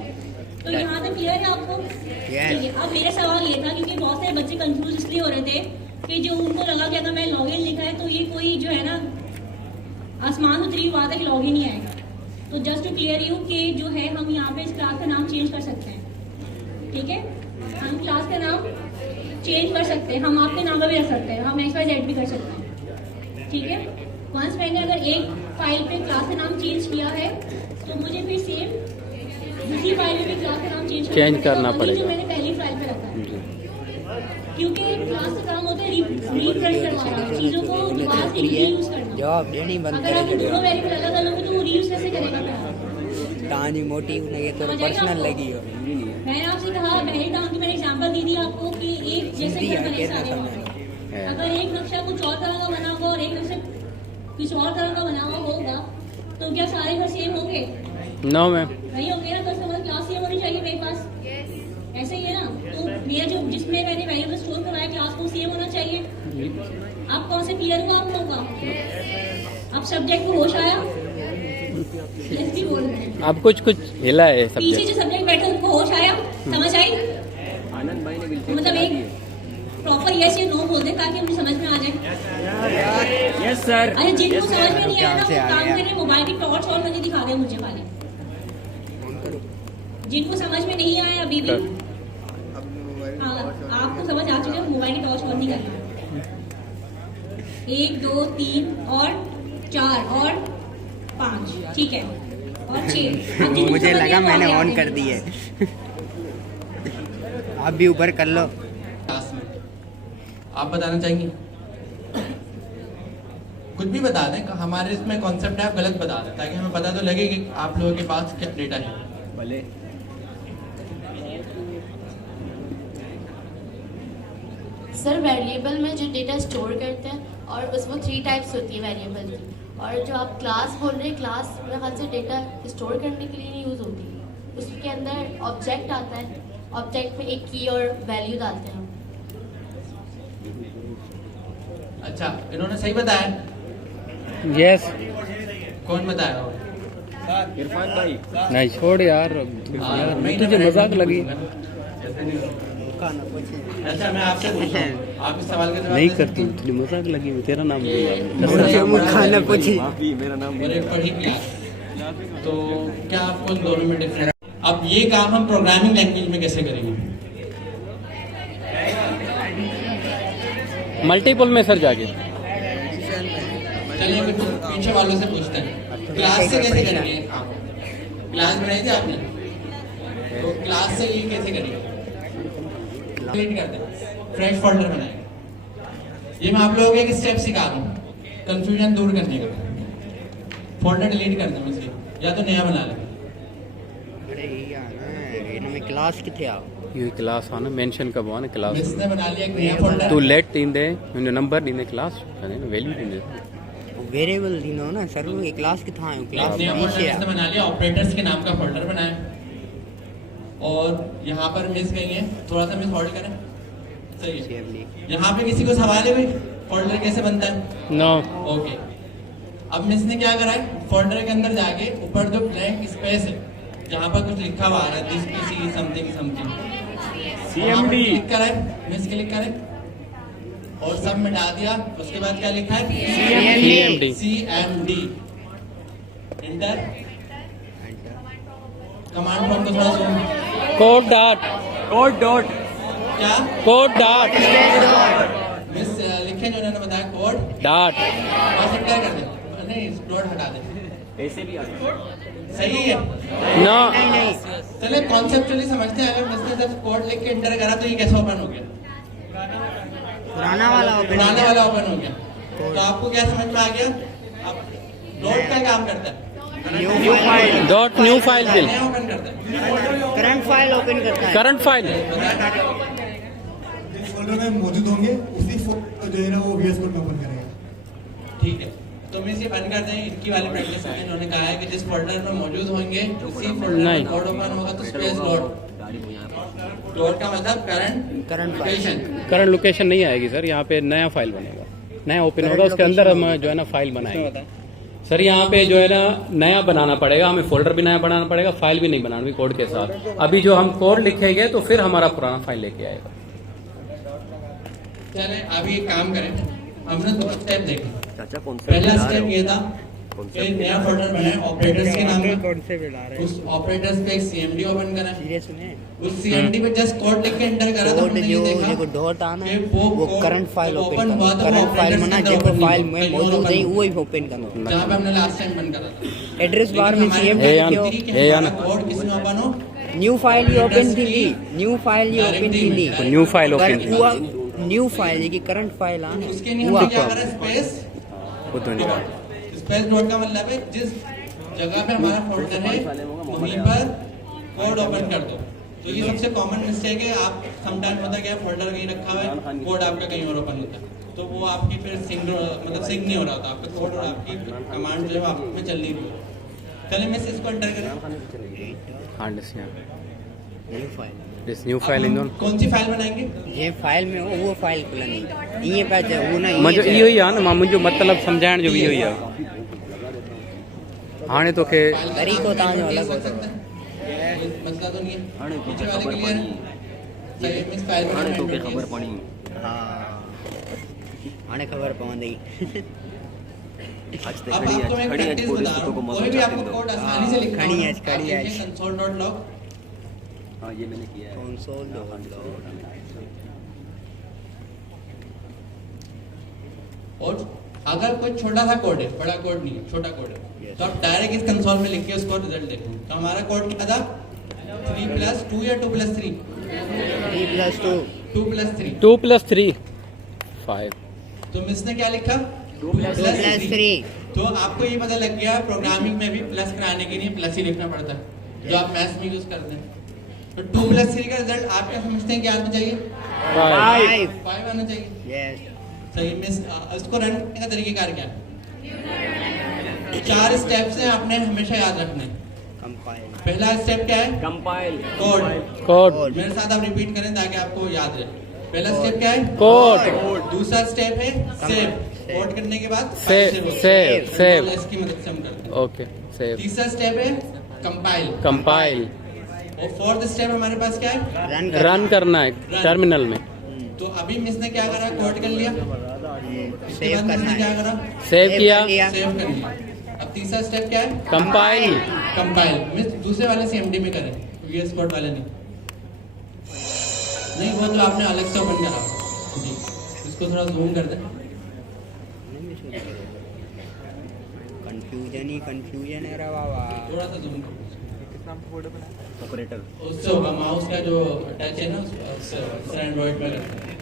तो यहाँ तक क्लियर है आपको? ठीक है। अब मेरा सवाल ये था, क्योंकि बहुत सारे बच्चे कंफ्यूज इसलिए हो रहे थे कि जो उनको लगा कि अगर मैं लॉगिन लिखा है तो ये कोई जो है ना आसमान उतरी बात है कि लॉगिन ही आएगा। तो जस्ट टू क्लियर यू कि जो है हम यहाँ पे इस क्लास का नाम चेंज कर सकते हैं, ठीक है। हम क्लास का नाम चेंज कर सकते हैं, हम आपके नाम पर भी रख सकते हैं, हम XYZ भी कर सकते हैं, ठीक है। वंस मैंने अगर एक फाइल पे क्लास का नाम चेंज किया है तो मुझे फिर सेम दूसरी फाइल में भी क्लास का नाम चेंज करना पड़ेगा, जो मैंने पहली फाइल पे रखा है। क्योंकि क्लास का काम होता है रीप्रिंट करवाना, चीजों को दोबारा से रीयूज करना। जवाब देनी बंद अगर आप दोनों वेरिएबल अलग अलग होंगे तो वो रीयूज कैसे करेगा? कहानी मोटी लगे तो पर्सनल लगी हो। मैंने आपसे कहा पहले टाइम की मैंने एग्जांपल दी थी आपको कि एक जैसे घर बने सारे होंगे। अगर एक नक्शा कुछ और तरह का बना होगा और एक नक्शा कुछ और तरह का बना हुआ होगा तो क्या सारे घर सेम होंगे? No ma'am. नहीं होंगे ना। तो समझ क्लास सेम होनी चाहिए मेरे पास, ऐसे ही है ना। तो मेरा जो जिसमें मैंने वेरिएबल स्टोर करवाया क्लास को सेम होना चाहिए। आप कौन से क्लियर हुआ आप लोगों का? अब सब्जेक्ट को होश आया? भी बोल रहे हैं अब कुछ हिला है पीछे सब्जेक्ट। जो सब्जेक्ट बैठे उनको होश आया, समझ आई? मतलब एक प्रॉपर यस या नो बोल दे ताकि मुझे समझ में आ जाए। Yes sir. अरे जिनको समझ में नहीं आया ना से वो आ काम गया। करें, मोबाइल की टॉर्च ऑन करके दिखा दे मुझे वाले। जिनको समझ में नहीं आया अभी भी, हाँ आपको समझ आ चुका है, मोबाइल की टॉर्च ऑन नहीं करना। 1 2 3 और 4 और 5, ठीक है, और 6। मुझे लगा मैंने ऑन कर दी है। आप भी ऊपर कर लो। क्लास में आप बताना चाहेंगे? कुछ भी बता दें, हमारे इसमें कॉन्सेप्ट है, आप गलत बता दें ताकि हमें पता तो लगे कि आप लोगों के पास क्या डेटा है। भले सर वेरिएबल में जो डेटा स्टोर करते हैं और उसमें 3 टाइप्स होती है वेरिएबल की, और जो आप क्लास बोल रहे हैं क्लास मेरे ख्याल से डेटा स्टोर करने के लिए नहीं यूज़ होती है। उसके अंदर ऑब्जेक्ट आता है, ऑब्जेक्ट में एक की और वैल्यू डालते हैं। अच्छा, इन्होंने सही बताया? यस। कौन बताया? इरफान भाई नहीं छोड़ यार, तुझे मजाक लगी। अच्छा मैं आपसे पूछ रहा हूँ, आप इस सवाल का जवाब नहीं दे करती, सकते तुझे मजाक लगी। तेरा नाम खाना पूछी। मेरा नाम हैं? और पढ़ी क्लास, तो क्या आपको इन दोनों में डिफरेंस? अब ये काम हम प्रोग्रामिंग लैंग्वेज में कैसे करेंगे? मल्टीपल में सर जाके चलिए फिर पीछे वालों से पूछते हैं, क्लास से कैसे करेंगे काम? क्लास बनाई थी आपने, तो क्लास से ये कैसे करेंगे? डिलीट कर दें, फ्रेश फोल्डर बनाएंगे। ये मैं आप लोगों को एक स्टेप सिखा रहा हूँ कंफ्यूजन दूर करने का। फोल्डर डिलीट कर दें, इसलिए या तो नया बना ले। अरे यार इनमें क्लास किथे आओ ये क्लास आना मेंशन कब आना क्लास मिस ने बना लिया एक नया फोल्डर। तू लेट ईंदे हुन नंबर ॾींदे क्लास वैल्यू ॾींदे वेरिएबल दीनो ना सर ये क्लास किथा आयो एक क्लास नया फोल्डर नीचे मिस ने बना लिया, ऑपरेटर्स के नाम का फोल्डर बनाया। और यहाँ पर मिस गई है, थोड़ा सा मिस होल्ड करें। सही है। CMD यहाँ पे किसी को सवाल है भाई फोल्डर कैसे बनता है? No okay. अब मिस ने क्या करा है, फोल्डर के अंदर जाके ऊपर जो ब्लैंक स्पेस है जहाँ पर कुछ लिखा हुआ आ रहा है this PC something something CMD click करा है, मिस क्लिक करे और सब मिटा दिया। उसके बाद क्या लिखा है? CMD। इंटर। कमांड प्रॉम्प्ट को थोड़ा सुन। कोड डॉट क्या कोड डॉट मिस लिखे जो उन्होंने बताया कोड डॉट बस इंटर कर दे, नहीं डॉट हटा दे। ऐसे भी सही है। नो चले कॉन्सेप्चुअली समझते हैं। अगर मिस ने जब कोड लिख के इंटर करा तो ये कैसे ओपन हो गया? पुराना वाला ओपन हो गया। तो आपको क्या समझ में आ गया? अब डॉट का काम करता है, new file dot new file bill नया ओपन करता है। करंट फाइल ओपन करता है करंट फाइल जिस फोल्डर में मौजूद होंगे उसी फोल्डर जो है ना वो VS कोड में ओपन करेगा। ठीक है, तो मैं इसे बंद कर दें। इनकी वाली प्रैक्टिस में इन्होंने कहा है कि जिस फोल्डर में मौजूद होंगे उसी फोल्डर में कोड ओपन होगा तो स्पेस डॉट का मतलब करंट करंट लोकेशन नहीं आएगी सर, यहाँ पे नया फाइल बनेगा, नया ओपन होगा, उसके अंदर हम जो है ना फाइल बनाएंगे। सर यहाँ पे जो है ना नया बनाना पड़ेगा, हमें फोल्डर भी नया बनाना पड़ेगा, फाइल भी नहीं बनानी कोड के साथ। अभी जो हम कोड लिखेंगे तो फिर हमारा पुराना फाइल लेके आएगा। चले अभी एक काम करें, हमने दो स्टेप देखे। पहला स्टेप ये था कि नया फोल्डर बनाए ऑपरेटर्स के नाम में, कौन से बिला रहे उस ऑपरेटर्स पे एक CMD ओपन करा, सीरियस में उस CMD पे जस्ट कोड लिख के एंटर करा तो कोड हमने ये जो देखा देखो डॉट आना कि वो कोड करंट फाइल जब ओपन हुआ तो करंट फाइल operators मना के जो अंदर फाइल open में हुआ, मौजूद है open वो ही ओपन करना जहाँ पे हमने लास्ट टाइम बंद करा था। एड्रेस बार में लेकिन CMD हमारी लिखो theory कि हमारा कोड किसमें ओपन हो, न्यू फाइल ही ओपन थी न्यू फाइल ही ओपन थी तो न्यू फाइल ओपन हुआ न्यू फाइल है कि करंट फाइल आना उसके लिए हमने क्या करा स्पेस स्पेस डॉट का मतलब है जिस जगह पे हमारा फोल्डर है वहीं पर कोड ओपन कर दो। तो ये सबसे कॉमन मिस्टेक है। आप समटाइम होता है फोल्डर कहीं रखा हुआ है, कोड आपका कहीं और ओपन होता है, तो वो आपकी फिर सिंक नहीं हो रहा था, आपका कोड और आपकी कमांड जो है आप में चल नहीं रही। चलिए मैं इसको एंटर करें। हाँ new file this new file in कौन सी फाइल बनाएंगे? ये फाइल में हो वो फाइल खुला नहीं ये पैच वो ना मुझे इहो ई आहे न, मां मुंहिंजो मतिलबु सम्झाइण जो बि इहो ई आहे। हाणे तोखे तरीक़ो तव्हांजो अलॻि हो सकता है, मसला तो नहीं है। पीछे वाले क्लियर है? सही है, मिस फाइल हाणे तोखे ख़बर पड़ी। हा हाणे ख़बर पवंदी। आज ते अब आपको मैं खड़ी प्रैक्टिस बता रहा हूँ, कोई भी आपको कोड आसानी से लिखना खड़ी हो, है, खड़ी है। आप लिखिए console.log। हां ये मैंने किया है। कंसोल और अगर कोई छोटा सा कोड है, बड़ा कोड नहीं है, छोटा कोड है, तो आप डायरेक्ट इस कंसोल में लिख के उसको रिजल्ट देखो। तो हमारा कोड क्या था? 3+2 या 2+3? 3+2 2+3। 2+3 5। तो मिस ने क्या लिखा? 2+3। तो आपको ये पता लग गया प्रोग्रामिंग में भी प्लस कराने के लिए प्लस ही लिखना पड़ता है, जो आप मैथ्स में यूज करते हैं। तो 2+3 का रिजल्ट आप क्या समझते हैं क्या आना चाहिए? 5 आना चाहिए। यस सही। मिस इसको रन करने का तरीकेकार क्या है? 4 स्टेप्स हैं, आपने हमेशा याद रखने। कंपाइल पहला स्टेप क्या है? कंपाइल कोड मेरे साथ आप रिपीट करें ताकि आपको याद रहे। पहला स्टेप क्या है? कोड। दूसरा स्टेप है सेव। कोड करने के बाद सेव इसकी मदद से हम करते हैं। Okay save. तीसरा स्टेप है कंपाइल। और फोर्थ स्टेप हमारे पास क्या है? रन करना है टर्मिनल में। तो अभी मिस ने क्या करा? कोड कर लिया। इसके सेव बाद मिस करना ने क्या है करा? सेव किया सेव कर लिया। अब तीसरा स्टेप क्या है? कंपाइल। मिस दूसरे वाले CMD में करें, VS कोड वाले नहीं वो तो आपने अलग से ओपन करा जी। इसको थोड़ा जूम कर दे। कंफ्यूजन है रे बाबा। थोड़ा सा जूम ऑपरेटर उससे होगा, माउस का जो टच है ना उससे एंड्रॉइड में करते हैं।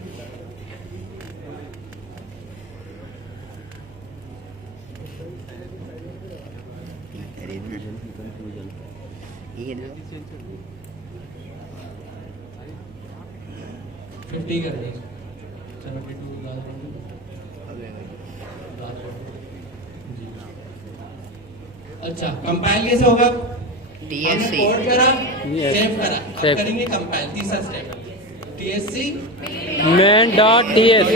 ये लो 50 कर रहे हैं 72 जी। अच्छा कंपाइल कैसे होगा? हमने कोड करा, सेव करा, अब करेंगे कंपाइल। तीसरा step TSC main.ts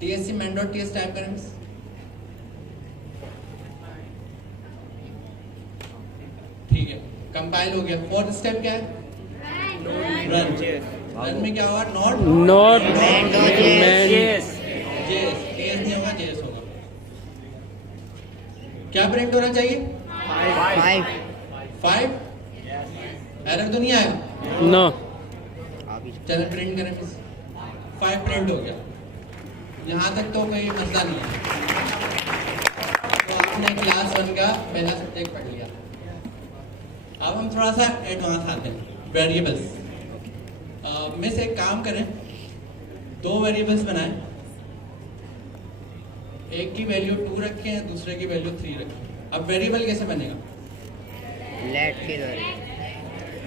TSC main.ts type करें। ठीक है, कंपाइल हो गया। फोर्थ स्टेप क्या है? रन। रन में क्या होगा? नॉट main.js JS नहीं होगा, JS होगा। क्या प्रिंट होना चाहिए? 5 एरर तो नहीं आएगा? नो। चलो प्रिंट करें। 5 प्रिंट हो गया। यहाँ तक तो कोई मसला नहीं है। तो आपने क्लास 1 का पहला सब्जेक्ट पढ़ लिया। अब हम थोड़ा सा एडवांस आते हैं, वेरिएबल्स में से एक काम करें, 2 वेरिएबल्स बनाएं। एक की वैल्यू 2 रखें, दूसरे की वैल्यू 3 रखें। अब वेरिएबल कैसे बनेगा? लेट के द्वारा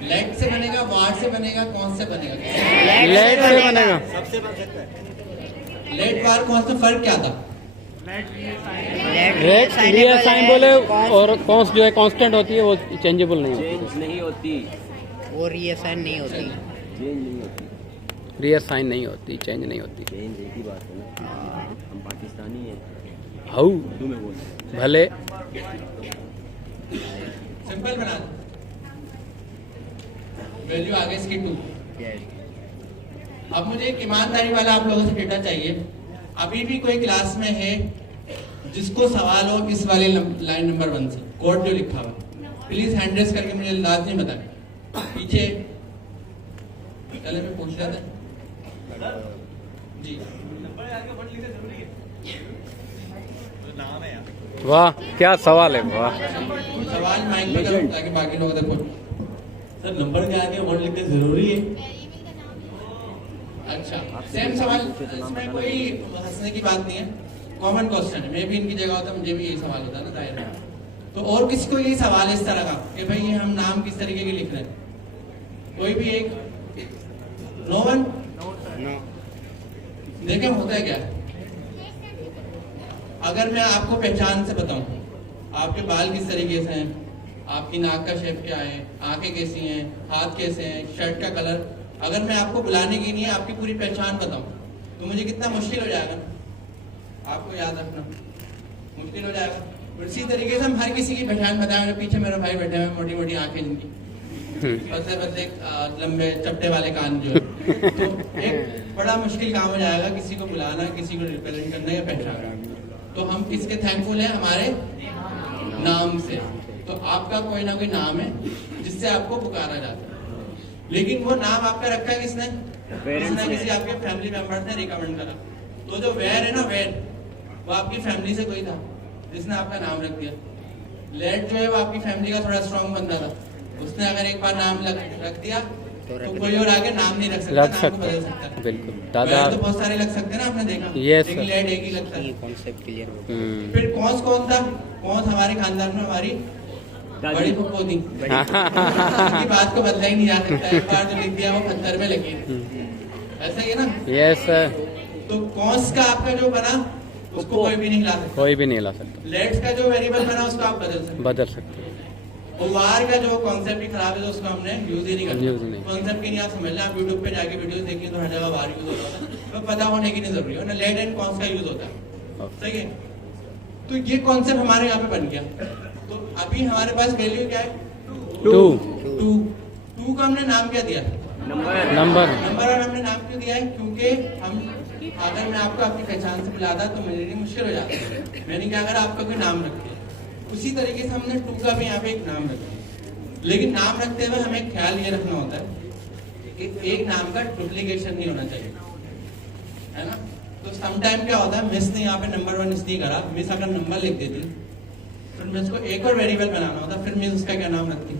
लेट से बनेगा, वार से बनेगा, कौन से बनेगा? लेट से बनेगा। सबसे बन सकता है। लेट वार कौन से फर्क क्या था? रेट रीअसाइन बोले और कॉन्स्ट जो है कांस्टेंट होती है, वो चेंजेबल नहीं होती। चेंज नहीं होती, वो रीअसाइन नहीं होती। चेंज नहीं होती, रीअसाइन नहीं होती, चेंज नहीं होती। चेंज एक ही बात है ना। हम पाकिस्तानी हैं, हाउ उर्दू में बोलते हैं। भले सिंपल बना दो। वैल्यू आगे इसकी 2। अब मुझे एक ईमानदारी वाला आप लोगों से डेटा चाहिए। अभी भी कोई क्लास में है जिसको सवाल हो इस वाले लाइन नंबर 1 से, कोड जो लिखा हुआ, प्लीज हैंड रेस करके मुझे लाजमी बताएं। पीछे पहले मैं पूछ रहा था जी। नाम है यार। वाह क्या सवाल है, वाह। सवाल माइक पे करो ताकि बाकी लोग देखो। सर नंबर के आगे वर्ड लिखना जरूरी है? अच्छा, सेम सवाल, इसमें कोई हंसने की बात नहीं है, कॉमन क्वेश्चन है। मैं भी इनकी जगह होता मुझे भी यही सवाल होता ना, दायरे में। तो और किसी को यही सवाल है इस तरह का कि भाई ये हम नाम किस तरीके के लिख रहे हैं? कोई भी एक? No one? देखें होता है क्या? अगर मैं आपको पहचान से बताऊं, आपके बाल किस तरीके से हैं, आपकी नाक का शेप क्या है, आंखें कैसी हैं, हाथ कैसे हैं, शर्ट का कलर, अगर मैं आपको बुलाने की नहीं है आपकी पूरी पहचान बताऊं तो मुझे कितना मुश्किल हो जाएगा आपको याद रखना, मुश्किल हो जाएगा। इसी तरीके से हम हर किसी की पहचान बताएंगे। पीछे मेरे भाई बैठे हुए, मोटी मोटी आंखें जिनकी, पतले पतले लंबे चपटे वाले कान जो है। तो एक बड़ा मुश्किल काम हो जाएगा किसी को बुलाना, किसी को रिप्रेजेंट करना या पहचानना। तो हम किसके थैंकफुल हैं? हमारे नाम से। तो आपका कोई ना कोई नाम है जिससे आपको पुकारा जाता है, लेकिन वो नाम आपका रखा है किसने? किसी आपके फैमिली मेंबर ने रिकमेंड करा। तो जो वेर है ना, वेर, वो आपकी फैमिली से कोई था जिसने आपका नाम रख दिया। लेट जो है वो आपकी फैमिली का थोड़ा स्ट्रॉन्ग बंदा था, उसने अगर एक बार नाम रख दिया तो कोई और आगे नाम नहीं रख सकता, नाम को बदल सकता है। बिल्कुल दादा, तो बहुत सारे लग सकते हैं ना, आपने देखा। Yes, लेकिन sir. लेट एक ही लगता है। कॉन्सेप्ट क्लियर हो फिर कौन था? कौन हमारे खानदान में हमारी बड़ी फुप्पो थी। उनकी बात को बदला ही नहीं जा सकता, एक बार जो लिख दिया वो पत्थर में लगी। ऐसा ही है ना? Yes sir. तो कौस का आपका जो बना उसको कोई भी नहीं ला सकता, कोई भी नहीं ला सकता। लेट्स का जो वेरिएबल बना उसको आप बदल सकते। और वार का जो कॉन्सेप्ट ही खराब है तो उसको हमने यूज ही नहीं करना। कॉन्सेप्ट की नहीं आप समझ लें, आप यूट्यूब पे जाके वीडियोस देखिए तो हर जगह वार यूज होता है, तो पता होने की नहीं जरूरी है ना, लेट एंड कॉन्स का यूज होता है। सही है? तो ये कॉन्सेप्ट हमारे यहाँ पे बन गया। तो अभी हमारे पास वैल्यू क्या है? 2 का हमने नाम क्या दिया? नंबर। और हमने नाम क्यों दिया है? क्योंकि हम, अगर मैं आपको आपकी पहचान से बुलाता तो मेरे लिए मुश्किल हो जाता। मैंने क्या करा, आपका कोई नाम रख दिया। उसी तरीके से हमने 2 का भी यहाँ पे एक नाम रख दिया। लेकिन नाम रखते हुए हमें ख्याल ये रखना होता है कि एक नाम का डुप्लीकेशन नहीं होना चाहिए, है ना? तो समटाइम क्या होता है, मिस ने यहाँ पे नंबर 1 इसलिए करा, मिस अगर नंबर लिख देती फिर मिस को एक और वेरिएबल बनाना होता, फिर मिस उसका क्या नाम रखती?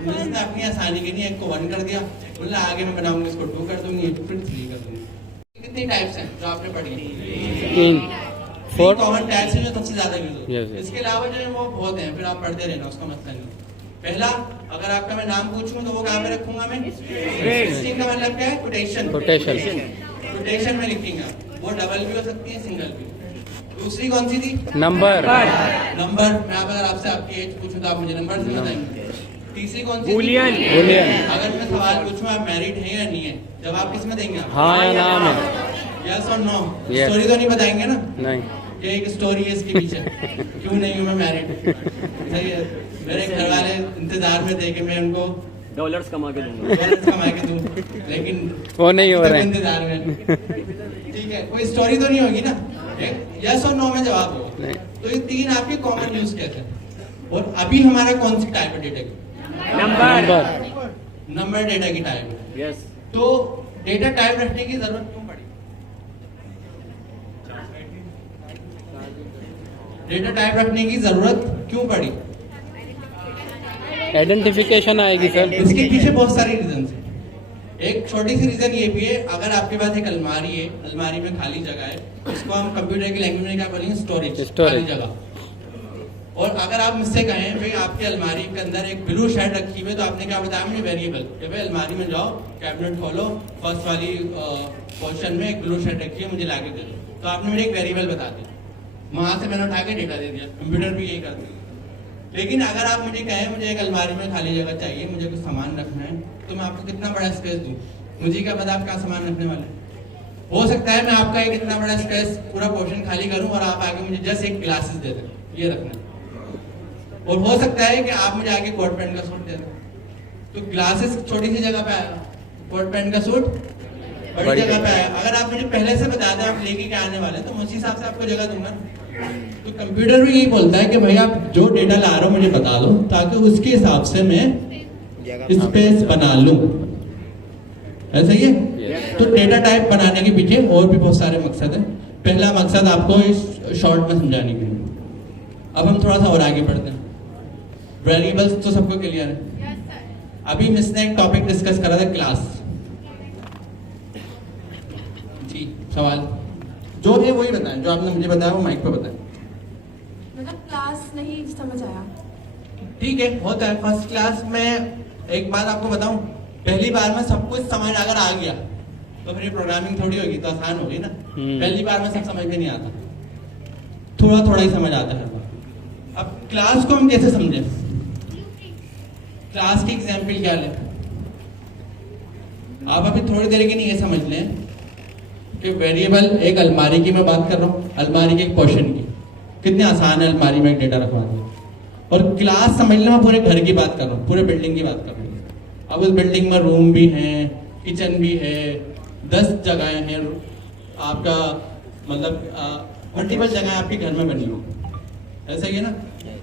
मिस ने अपनी आसानी के लिए एक को 1 कर दिया, बोला आगे मैं बनाऊंगी इसको 2 कर दूंगी, फिर 3 कर दूंगी। कितनी टाइप्स हैं जो आपने पढ़ी? 3 Four- कॉमन टैग्स हैं जो सबसे ज्यादा यूज होते Yes, हैं। yes. इसके अलावा जो है वो बहुत हैं, फिर आप पढ़ते रहना, उसका मतलब नहीं। पहला, अगर आपका मैं नाम पूछूं तो वो कहाँ पे रखूंगा मैं? स्ट्रिंग का मतलब क्या है? कोटेशन। Quotation. कोटेशन में लिखेंगे आप। वो डबल भी हो सकती है, सिंगल भी। दूसरी कौन सी थी? नंबर। नंबर। मैं अगर आपसे आपकी एज पूछूं तो आप मुझे नंबर से बताएंगे। तीसरी कौन सी? Boolean. Boolean. अगर मैं सवाल पूछूं आप मैरिड हैं या नहीं है, जवाब किस में देंगे आप? हाँ या नाम है? यस और नो? Yes. स्टोरी तो नहीं बताएंगे ना? नहीं। ये एक स्टोरी है इसके पीछे। क्यों नहीं हूँ मैं मैरिड? सही है। मेरे घर वाले इंतजार में थे कि मैं उनको डॉलर्स कमा के दूंगा। डॉलर्स कमा के दूं, लेकिन वो नहीं हो तब रहे हैं। इंतजार में। ठीक है, कोई स्टोरी तो नहीं होगी ना? यस और नो में जवाब होगा। नहीं। तो ये तीन आपके कॉमन यूज कैसे हैं? और अभी हमारा कौन सी टाइप है डेटा की? नंबर। नंबर डेटा की टाइप है। यस। तो डेटा टाइप रखने की जरूरत क्यों पड़ी? डेटा टाइप रखने की जरूरत क्यों पड़ी? आइडेंटिफिकेशन आएगी सर। इसके पीछे बहुत सारे रीजन है। एक छोटी सी रीजन ये भी है, अगर आपके पास एक अलमारी है, अलमारी में खाली जगह है, उसको हम कंप्यूटर की लैंग्वेज में क्या बोलेंगे? स्टोरेज। खाली जगह। और अगर आप मुझसे कहें भाई आपकी अलमारी के अंदर एक ब्लू शर्ट रखी हुई है, तो आपने क्या बताया मुझे? वेरिएबल। कि भाई अलमारी में जाओ, कैबिनेट खोलो, फर्स्ट वाली पोर्शन में एक ब्लू शर्ट रखी है, मुझे लाके दे दो। तो आपने मुझे एक वेरिएबल बता दिया, वहां से मैंने उठा के डेटा दे दिया। कंप्यूटर भी यही करता है। लेकिन अगर आप मुझे कहें मुझे एक अलमारी में खाली जगह चाहिए, मुझे कुछ सामान रखना है, तो मैं आपको कितना बड़ा स्पेस दूं? मुझे क्या पता आप क्या सामान रखने वाले हैं? हो सकता है मैं आपका एक इतना बड़ा स्पेस पूरा पोर्शन खाली करूं और आप आगे मुझे जस्ट एक ग्लासेस दे दें, ये रखना है। और हो सकता है कि आप मुझे आगे कोट पैंट का सूट दे दें। तो ग्लासेस छोटी सी जगह पे आएगा, कोट पैंट का सूट बड़ी जगह पे आएगा। अगर आप मुझे पहले से बता दें आप लेके क्या आने वाले हैं, तो मैं उसी हिसाब से आपको जगह दूंगा। तो कंप्यूटर भी यही बोलता है कि भाई आप जो डेटा ला रहे हो मुझे बता दो, ताकि उसके हिसाब से मैं स्पेस बना लूं। ऐसा ही है। तो डेटा टाइप बनाने के पीछे और भी बहुत सारे मकसद हैं। पहला मकसद आपको इस शॉर्ट में समझाने के लिए। अब हम थोड़ा सा और आगे बढ़ते हैं। वेरिएबल्स तो सबको क्लियर है। अभी मिस ने एक टॉपिक डिस्कस करा था, क्लास। जी, सवाल जो है वही बताएं, जो आपने मुझे बताया वो माइक पे बताएं। मतलब क्लास नहीं समझ आया। ठीक है, होता है फर्स्ट क्लास में। एक बात आपको बताऊं, पहली बार में सब कुछ समझ अगर आ गया तो फिर प्रोग्रामिंग थोड़ी होगी, तो आसान होगी ना। पहली बार में सब समझ में नहीं आता, थोड़ा थोड़ा ही समझ आता है। अब क्लास को हम कैसे समझें? क्लास की एग्जाम्पल क्या लें? आप अभी थोड़ी देर के लिए ये समझ लें कि वेरिएबल एक अलमारी की मैं बात कर रहा हूँ, अलमारी के एक पोर्शन की। कितने आसान है अलमारी में एक डेटा रखवा दिया। और क्लास समझ लें, मैं पूरे घर की बात कर रहा हूँ, पूरे बिल्डिंग की बात कर रहा हूँ। अब उस बिल्डिंग में रूम भी हैं, किचन भी है, 10 जगह हैं, आपका मतलब मल्टीपल जगह आपके घर में बनी हो। ऐसा ही है ना?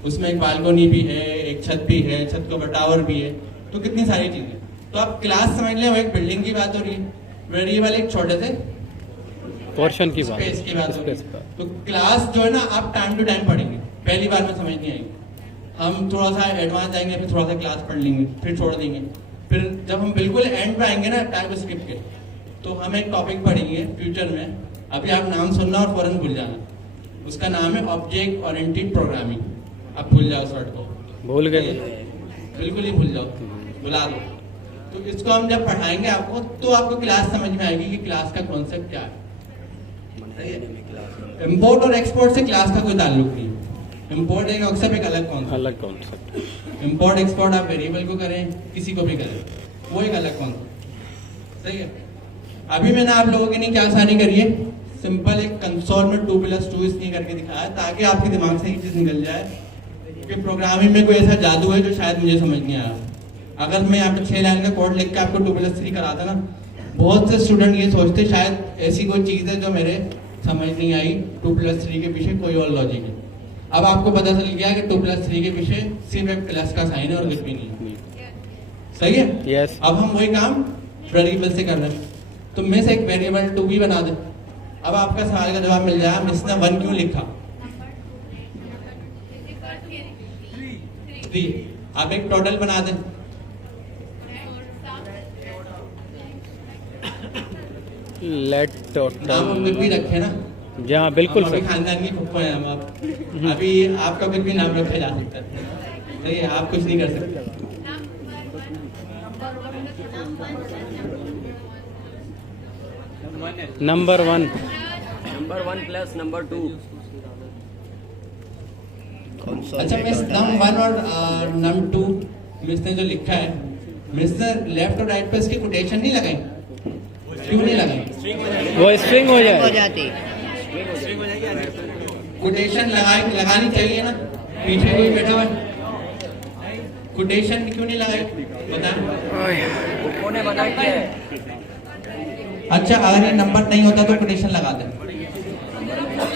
उसमें एक बालकनी भी है, एक छत भी है, छत के ऊपर टावर भी है। तो कितनी सारी चीजें। तो आप क्लास समझ लें, वो एक बिल्डिंग की बात हो रही है, वेरिएबल एक छोटे से पोर्शन की बात, स्पेस की बात हो रही है। तो क्लास जो है ना आप टाइम टू टाइम पढ़ेंगे, पहली बार में समझ नहीं आएगी। हम थोड़ा सा एडवांस जाएंगे, फिर थोड़ा सा क्लास पढ़ लेंगे, फिर छोड़ देंगे। फिर जब हम बिल्कुल एंड पे आएंगे ना टाइप स्क्रिप्ट के, तो हम एक टॉपिक पढ़ेंगे फ्यूचर में। अभी आप नाम सुनना और फौरन भूल जाना। उसका नाम है ऑब्जेक्ट ओरिएंटेड प्रोग्रामिंग। आप भूल जाओ, शॉर्ट को भूल गए, बिल्कुल ही भूल जाओ, बुला दो। तो इसको हम जब पढ़ाएंगे आपको, तो आपको क्लास समझ में आएगी कि क्लास का कॉन्सेप्ट क्या है। इंपोर्ट और एक्सपोर्ट से क्लास का कोई ताल्लुक नहीं है। इंपोर्ट एक एक्सेप्ट एक अलग कॉन्सेप्ट। इंपोर्ट एक्सपोर्ट आप वेरिएबल को करें, किसी को भी करें, वो एक अलग कॉन्सेप्ट। सही है। अभी मैंने आप लोगों के लिए क्या आसानी करी है, सिंपल एक कंसोल में 2+2 इसलिए करके दिखाया ताकि आपके दिमाग से ये चीज निकल जाए कि प्रोग्रामिंग में कोई ऐसा जादू है जो शायद मुझे समझ नहीं आया। अगर मैं यहाँ पे 6 लाइन का कोड लिख के आपको 2+3 कराता ना, बहुत से स्टूडेंट ये सोचते शायद ऐसी कोई चीज है जो मेरे समझ नहीं आई, 2+3 के पीछे कोई और लॉजिक है। अब आपको पता चल गया कि 2+3 के पीछे सिर्फ एक प्लस का साइन है और कुछ भी नहीं है। सही है? yes. अब हम वही काम वेरिएबल से कर रहे हैं। तो मैं से एक वेरिएबल 2 भी बना दे। अब आपका सवाल का जवाब मिल जाएगा, मिस ने 1 क्यों लिखा? 3। आप एक टोटल बना दें। लेट टोटल नाम हम भी रखे ना, जी हाँ बिल्कुल हम अभी सर। खानदान की फुप्पो हैं हम आप। अभी आपका कुछ भी नाम रखा जा सकता है, सही है, आप कुछ नहीं कर सकते। Number 1 number 1 plus number 2। अच्छा मिस नम 1 और नम 2 मिस ने जो लिखा है, मिस ने लेफ्ट और राइट पे इसकी कोटेशन नहीं लगाई, क्यों नहीं लगाई? वो स्ट्रिंग हो हो जाए। जाती। कोटेशन लगानी चाहिए ना, पीछे कोई बैठा हुआ है, कोटेशन क्यों नहीं लगाई बताएं? फुप्पो ने मना किया है। अच्छा अगर ये नंबर नहीं होता तो कोटेशन लगा दें।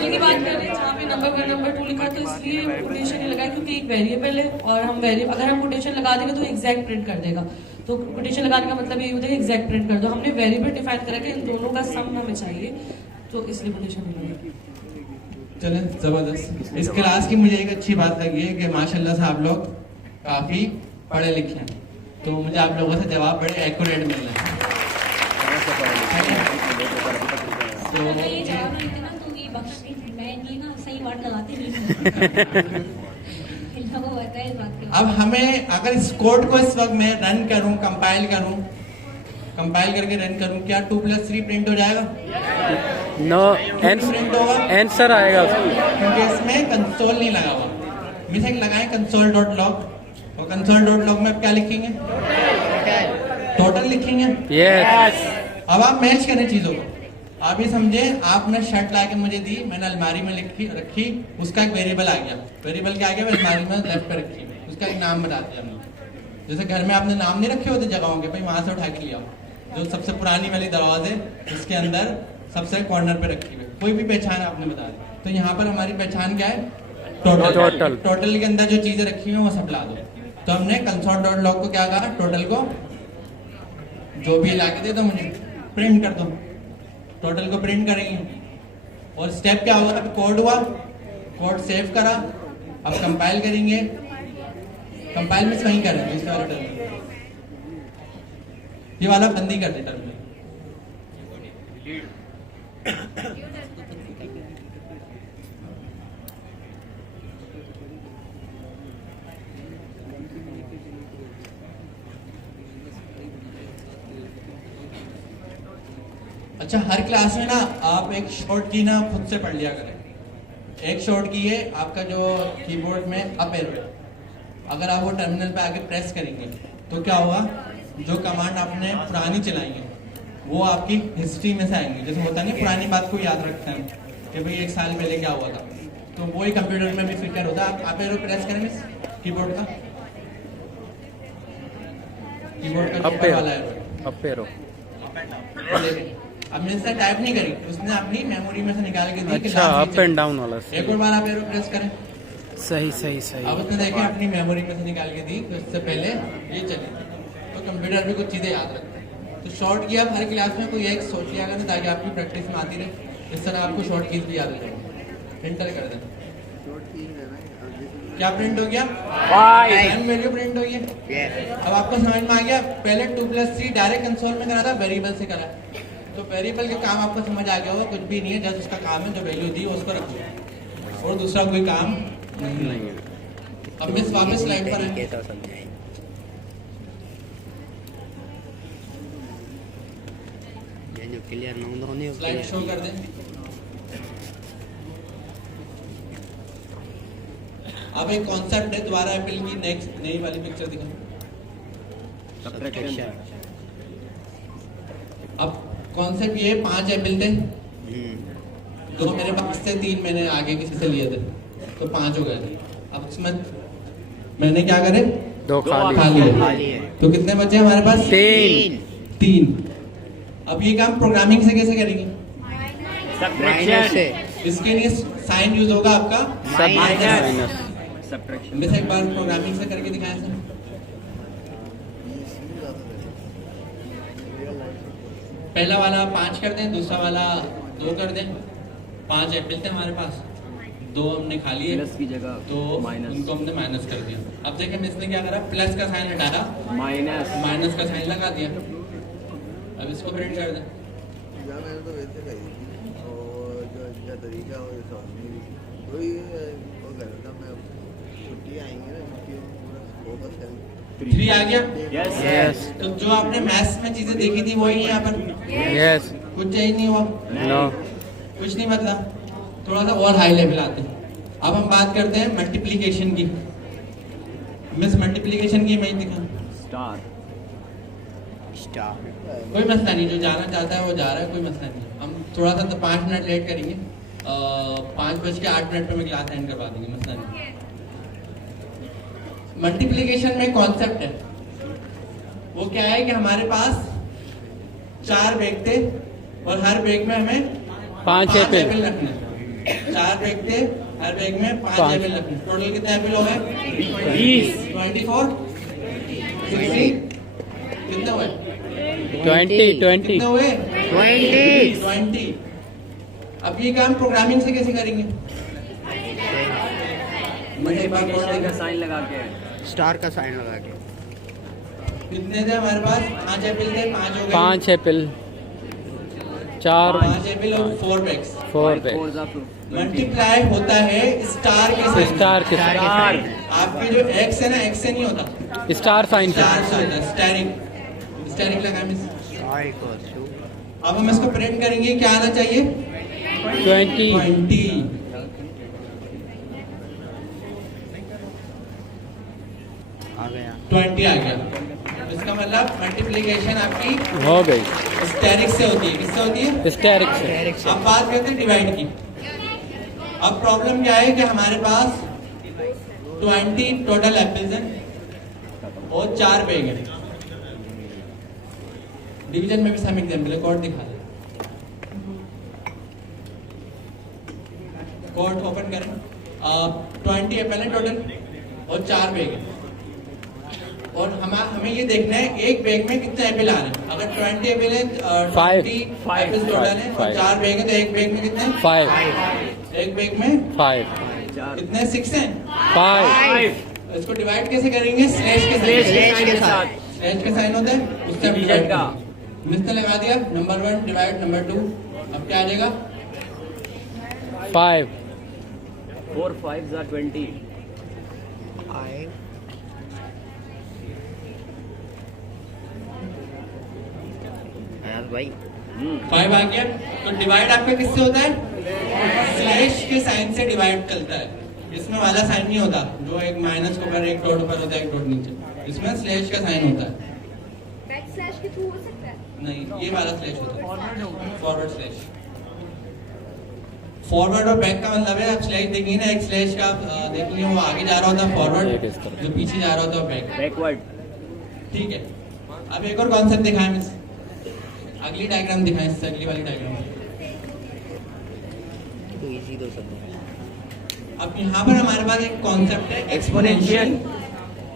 की बात कर रहे हैं जहाँ पे नंबर 1 नंबर 2 लिखा, तो इसलिए कोटेशन नहीं लगाया क्योंकि एक वेरिएबल है और हम अगर हम कोटेशन लगा देंगे तो एग्जैक्ट प्रिंट कर देगा। तो कोटेशन लगाने का मतलब ये होता है कि एग्जैक्ट प्रिंट कर दो। हमने वेरिएबल डिफाइन करा कि इन दोनों का सम हमें चाहिए, तो इसलिए कोटेशन नहीं लगाई। चले जबरदस्त। इस क्लास की मुझे एक अच्छी बात लगी है कि माशाल्लाह से आप लोग काफी पढ़े लिखे हैं, तो मुझे आप लोगों से जवाब बड़े एक्यूरेट मिल रहे हैं। तो अगर ये जवाब नहीं थे ना तो ये बख्श नहीं थी, मैं ये ना सही वर्ड लगाती नहीं हूँ। इन लोगों को पता है इस बात के। अब हमें अगर इस कोड को इस वक्त मैं रन करूं, कंपाइल करके रन करूं, क्या 2+3 प्रिंट हो जाएगा? नो प्रिंट होगा, आंसर आएगा। क्योंकि इसमें कंसोल नहीं लगा हुआ। मिस एक लगाएं console.log, और console.log में आप क्या लिखेंगे? टोटल लिखेंगे। यस अब आप मैच करें चीजों को। आप ये समझे, आपने शर्ट ला के मुझे दी, मैंने अलमारी में रखी, उसका एक वेरिएबल आ गया। वेरिएबल क्या आ गया? अलमारी में लेफ्ट पे रखी, उसका एक नाम बता दिया हमने। जैसे घर में आपने नाम नहीं रखे होते जगहों के, भाई वहां से उठा के लिया, जो सबसे पुरानी वाली दरवाजे उसके अंदर सबसे कॉर्नर पे रखी हुई, कोई भी पहचान आपने बता दी। तो यहाँ पर हमारी पहचान क्या है? टोटल। टोटल के अंदर जो चीजें रखी हुई हैं वो सब ला दो। तो हमने console.log को क्या कहा? टोटल को जो भी ला के दे दो मुझे, प्रिंट कर दो। टोटल को प्रिंट करेंगे और स्टेप क्या होगा? कोड हुआ, कोड सेव करा, अब कंपाइल करेंगे। कंपाइल में वहीं करेंगे, इस वाला टर्मिनल, ये वाला बंदी कर दे टर्मिनल। अच्छा हर क्लास में ना आप एक शॉर्ट की ना खुद से पढ़ लिया करें। एक शॉर्ट की है आपका जो कीबोर्ड में अप एरो है, अगर आप वो टर्मिनल पे आके प्रेस करेंगे तो क्या होगा? जो कमांड आपने पुरानी चलाई है वो आपकी हिस्ट्री में से आएंगे। जैसे होता नहीं, पुरानी बात को याद रखते हैं कि भाई 1 साल पहले क्या हुआ था, तो वही कंप्यूटर में भी फीचर होता है। आप अप एरो प्रेस करें कीबोर्ड का, कीबोर्ड का ऊपर वाला एरो, अप एरो। अब मैंने टाइप नहीं करी, उसने अपनी मेमोरी में से निकाल के दी। अच्छा अप एंड डाउन वाला। एक और बार आप एरो प्रेस करें, सही सही सही। अब उसने देखे अपनी मेमोरी में से निकाल के दी, तो इससे पहले ये चली। तो कंप्यूटर भी कुछ चीजें याद रखते हैं। तो शॉर्ट की आप हर क्लास में कोई एक सोच लिया करें ताकि आपकी प्रैक्टिस में आती रहे। इस तरह आपको शॉर्ट कीज भी याद हो जाएगी। प्रिंटर कर देना। क्या प्रिंट हो गया? वैल्यू प्रिंट हो गया। अब आपको समझ में आ गया, पहले 2+3 डायरेक्ट कंसोल में करा था, वेरिएबल से करा। तो वेरिएबल के काम आपको समझ आ गया होगा, कुछ भी नहीं है, जस्ट उसका काम है जो वैल्यू दी उसको रखो, और दूसरा कोई काम नहीं है। अब मिस वापस स्लाइड पर आएंगे। स्लाइड शो कर दें। अब एक कॉन्सेप्ट है, दोबारा एप्पल की नेक्स्ट नई वाली पिक्चर दिखाओ। अब कॉन्सेप्ट ये 5 एप्पल थे, जो मेरे पास थे 3 मैंने आगे किसी से लिए थे, तो 5 हो गए थे। अब इसमें मैंने क्या करे? 2 खा लिए। तो कितने बचे हमारे पास? 3। अब ये काम प्रोग्रामिंग से कैसे करेंगे? इसके लिए साइन यूज होगा आपका माइनस। मिस एक बार प्रोग्रामिंग से करके दिखाएं सर। पहला वाला 5 कर दें, दूसरा वाला 2 कर दें। 5 एप्पल थे हमारे पास, 2 हमने खा लिए, प्लस की जगह तो उनको हमने माइनस कर दिया। अब देखिए इसने क्या करा? प्लस का साइन हटाया, माइनस का साइन लगा दिया। अब इसको प्रिंट कर दें। तरीका और समझने की तो ये वो कर रहा था मैं छुट्टी आएंगे ना छुट्टियों में पूरा फोकस करेंगे 3 आ गया यस तो जो आपने मैथ्स में चीजें देखी थी वही है यहाँ पर यस कुछ चेंज नहीं हुआ नो कुछ नहीं बदला थोड़ा सा और हाई लेवल आते हैं अब हम बात करते हैं मल्टीप्लिकेशन की मिस मल्टीप्लिकेशन की मैं दिखा स्टार कोई मसला नहीं जो जाना चाहता है वो जा रहा है कोई मसला नहीं हम थोड़ा सा तो 5 मिनट लेट करेंगे 5:08 पे मैं क्लास एंड करवा देंगे मसला नहीं मल्टीप्लिकेशन में कॉन्सेप्ट है वो क्या है कि हमारे पास 4 बैग थे और हर बैग में हमें 5 एपल रखने 4 बैग थे हर बैग में 5 एपल रखने टोटल कितने एपल हो गए 20 24 60 कितने हुए 20 कितने हुए 20 अब ये काम प्रोग्रामिंग से कैसे करेंगे मल्टीप्लिकेशन का साइन लगा के स्टार का साइन लगा के कितने थे हमारे पास 5 एपल थे 5 हो गए 5 एपल 4 5 एपल और 4 बैग्स 4 बैग मल्टीप्लाई होता है स्टार के साइन स्टार के स्टार आपके जो एक्स है ना एक्स से नहीं होता स्टार साइन से स्टार से होता है स्टैरिक स्टैरिक लगा मिस अब हम इसको प्रिंट करेंगे क्या आना चाहिए 20 आ गया 20 आ गया इसका मतलब मल्टीप्लिकेशन आपकी हो गई स्टैरिक से होती है किससे होती है स्टैरिक से अब बात करते हैं डिवाइड की अब प्रॉब्लम क्या है कि हमारे पास 20 टोटल एप्पल्स हैं और 4 बैग हैं डिवीजन में भी सेम एग्जांपल है कोड दिखा दे कोड ओपन करें 20 एप्पल है टोटल और 4 बैग है और हमें ये देखना है एक बैग में कितने एप्पल आ रहे हैं अगर 20 एप्पल है 20 एप्पल टोटल है और 4 बैग है तो एक बैग में कितने 5 एक बैग में 5 कितने 6 हैं 5 इसको डिवाइड कैसे करेंगे स्लैश के साथ स्लैश का साइन होता है उससे हम डिवाइड का मिसने लगा दिया नंबर 1 डिवाइड नंबर 2 अब क्या आ जाएगा 5 4 5s are 20 भाई 5 आ गया तो डिवाइड आपका किससे होता है स्लैश के साइन से डिवाइड चलता है इसमें वाला साइन नहीं होता जो एक माइनस के ऊपर एक डॉट ऊपर होता है एक डॉट नीचे इसमें स्लैश का साइन होता है बैक स्लैश के थ्रू हो सकता है नहीं ये वाला स्लैश होता है फॉरवर्ड स्लैश फॉरवर्ड और बैक का मतलब है आप स्लैश देखेंगे ना एक स्लैश का आप देख लीजिए वो आगे जा रहा होता है फॉरवर्ड जो पीछे जा रहा होता है बैक बैकवर्ड ठीक है अब एक और कॉन्सेप्ट दिखाएं मिस अगली डायग्राम दिखाएं इससे अगली वाली डायग्राम तो इजी तो सब अब यहाँ पर हमारे पास एक कॉन्सेप्ट है एक्सपोनेंशियल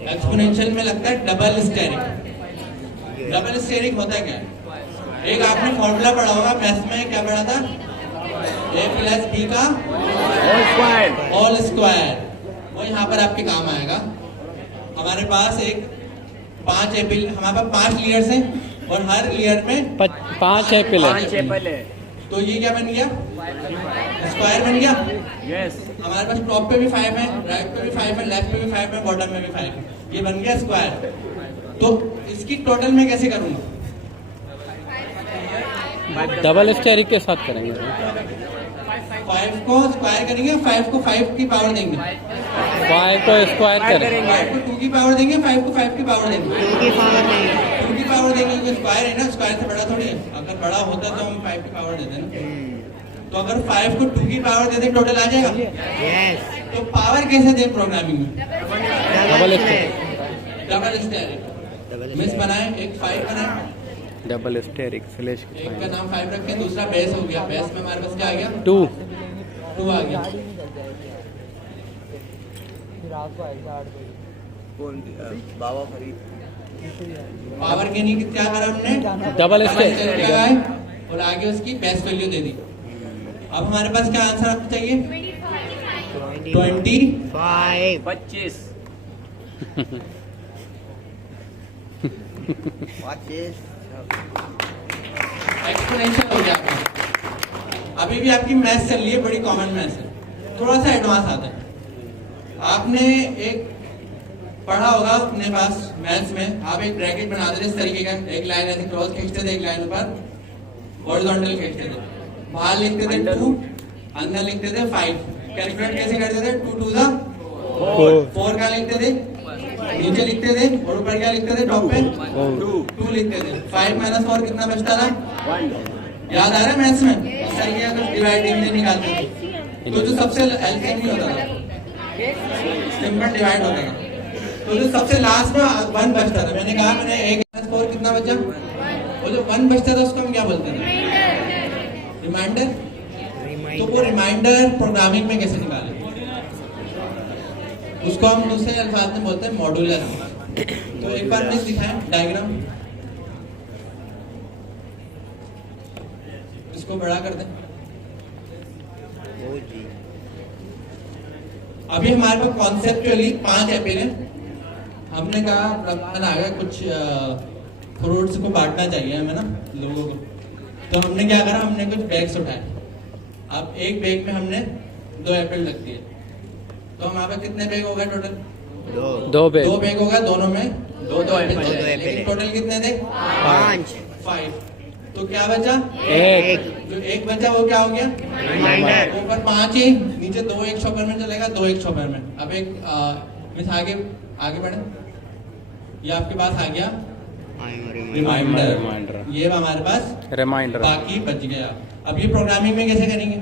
एक्सपोनेंशियल में लगता है डबल स्टेरिक डबल स्टेरिक होता क्या है एक आपने फॉर्मूला पढ़ा होगा मैथ्स में क्या पढ़ा था a प्लस बी का होल स्क्वायर वो यहाँ पर आपके काम आएगा हमारे पास एक 5 एपल हमारे पास 5 लेयर्स हैं और हर लेयर में 5 एपल है तो ये क्या बन गया स्क्वायर बन गया यस हमारे पास टॉप पे भी 5 है राइट पे भी 5 है लेफ्ट पे भी 5 है बॉटम में भी 5 है ये बन गया स्क्वायर तो इसकी टोटल में कैसे करूंगा डबल स्टेरिक के साथ करेंगे 5 को स्क्वायर करेंगे 5 को 5 की पावर देंगे 5 को स्क्वायर करेंगे 5 को 2 की पावर देंगे 5 को 5 की पावर देंगे 2 की पावर देंगे क्योंकि स्क्वायर है ना स्क्वायर से बड़ा थोड़ी है अगर बड़ा होता तो हम 5 की पावर देते ना तो अगर 5 को 2 की पावर दे दें टोटल आ जाएगा यस तो पावर कैसे दें प्रोग्रामिंग में डबल डबल मिस बनाए एक 5 बनाए डबल स्टेरिक स्लैश एक का नाम 5 रखें दूसरा बेस हो गया बेस में हमारे पास क्या आ गया 2 आ गया कौन बाबा फरीद पावर के नहीं क्या करा हमने डबल स्टेरिक लगाए और आगे उसकी बेस वैल्यू दे दी अब हमारे पास क्या आंसर आपको चाहिए 25 25 एक्सपोनेंशियल हो गया अभी भी आपकी मैथ्स चल रही है, बड़ी कॉमन मैथ्स है, थोड़ा सा एडवांस आता है। आपने एक पढ़ा होगा अपने पास मैथ्स में, आप एक ब्रैकेट बना दे इस तरीके का, एक लाइन ऐसे क्रॉस खींचते थे, एक लाइन ऊपर हॉरिजॉन्टल खींचते थे, बाहर लिखते थे 2, अंदर लिखते थे 5। कैलकुलेट कैसे करते थे? 2 2 4 क्या लिखते थे? नीचे लिखते थे, और ऊपर क्या लिखते थे? टॉप पे 2 लिखते थे। 5 - 4 कितना बचता था? 1। याद आ रहा है मैथ्स में? इस तरीके का कुछ डिवाइड डिवीजन निकालते थे, तो जो सबसे एलसीएम नहीं होता था, सिंपल डिवाइड होता था, तो जो सबसे लास्ट में 1 बचता था। मैंने कहा मैंने 1 - 4 कितना बचा? वो जो 1 बचता था उसको हम क्या बोलते हैं? रिमाइंडर। तो वो रिमाइंडर प्रोग्रामिंग में कैसे निकालें? उसको हम दूसरे अल्फाज में बोलते हैं मॉड्यूलर। तो एक बार मैं दिखाएं डायग्राम, इसको बड़ा कर दें। अभी हमारे पास कॉन्सेप्चुअली 5 एपिल हैं। हमने कहा रमजान आ गया, कुछ फ्रूट्स को बांटना चाहिए हमें ना लोगों को, तो हमने क्या करा, हमने कुछ बैग्स उठाए। अब एक बैग में हमने 2 एप्पल रख दिए, तो हमारे पास कितने बैग हो गए टोटल? 2 बैग। 2 बैग हो गया, दोनों में 2 एप्पल। टोटल कितने थे? 5। तो क्या बचा? 1। जो 1 बचा वो क्या हो गया? रिमाइंडर। ऊपर 5 ही, नीचे 2 एक शॉपर में चलेगा, 2 एक शॉपर में। अब एक मिस आगे बढ़े, ये आपके पास आ गया रिमाइंडर, ये हमारे पास रिमाइंडर, बाकी बच गया। अब ये प्रोग्रामिंग में कैसे करेंगे?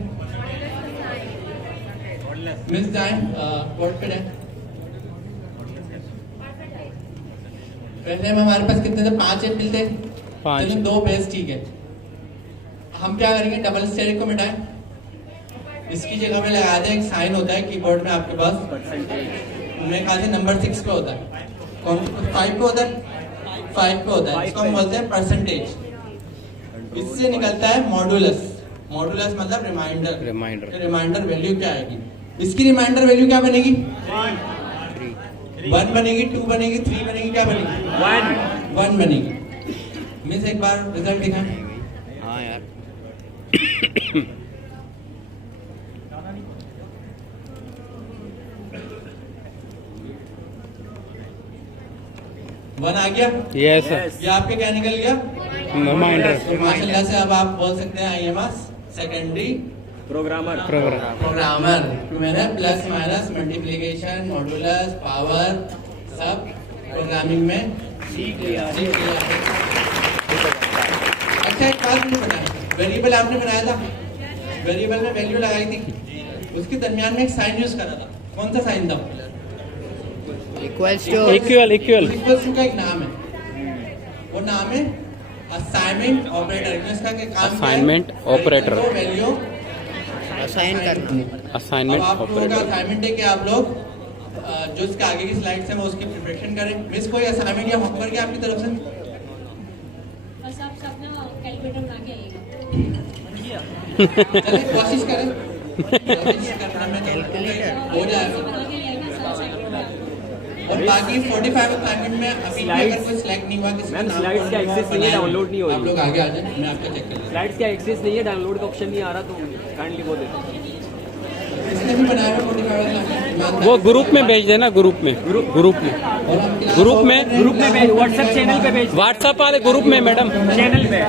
मिस जाए कोड पे जाए। पहले हमारे पास कितने थे? 5 एप्पल थे, 5 2 बेस, ठीक है। हम क्या करेंगे? डबल स्टेरिक को मिटाएं, इसकी जगह में लगा दें एक साइन होता है कीबोर्ड में आपके पास, मेरे ख्याल से नंबर 6 पे होता है, कौन 5 पे होता है? 5 पे होता है, इसको हम बोलते हैं परसेंटेज। इससे निकलता है मॉडुलस। मॉडुलस मतलब रिमाइंडर। रिमाइंडर वैल्यू क्या आएगी? इसकी रिमाइंडर वैल्यू क्या बनेगी? 1 बनेगी, 2 बनेगी, 3 बनेगी, क्या बनेगी? 1 बनेगी। मिस एक बार रिजल्ट दिखाएं। हाँ यार 1 आ गया? यस। ये आपके क्या निकल गया? रिमाइंडर। तो माशाल्लाह से अब आप बोल सकते हैं आई एम सेकेंडरी प्रोग्रामर। तो मैंने plus minus multiplication modulus power सब प्रोग्रामिंग में सीख लिया। अच्छा एक बात मुझे बताएं, वेरिएबल आपने बनाया था, वेरिएबल में वैल्यू लगाई थी, उसके दरमियान में एक साइन यूज करा था, कौन सा साइन था? इक्वल टू का एक नाम है, वो नाम है असाइनमेंट ऑपरेटर। इसका क्या काम है? असाइनमेंट ऑपरेटर, वैल्यू असाइन करना। Assignment operator. असाइनमेंट है कि आप लोग जो इसके आगे की स्लाइड्स हैं वो उसकी प्रिपरेशन करें। मिस कोई असाइनमेंट या होमवर्क है आपकी तरफ से? बस आप सब ना कैलकुलेटर बना के आइएगा। चलिए कोशिश करें, कोशिश करने में हो जाएगा। और बाकी 45 असाइनमेंट में अभी भी अगर कोई सिलेक्ट नहीं हुआ, मैम स्लाइड्स का एक्सेस नहीं है, डाउनलोड नहीं हो रही। आप लोग आगे आ जाएं, मैं आपका चेक कर लूँगा। स्लाइड्स का एक्सेस नहीं है, डाउनलोड का ऑप्शन नहीं आ रहा, तो काइंडली वो दे दो। इसने भी बनाया है 45 असाइनमेंट, वो ग्रुप में भेज देना, ग्रुप में व्हाट्सएप चैनल पे भेज, व्हाट्सएप वाले ग्रुप में मैडम, चैनल पे।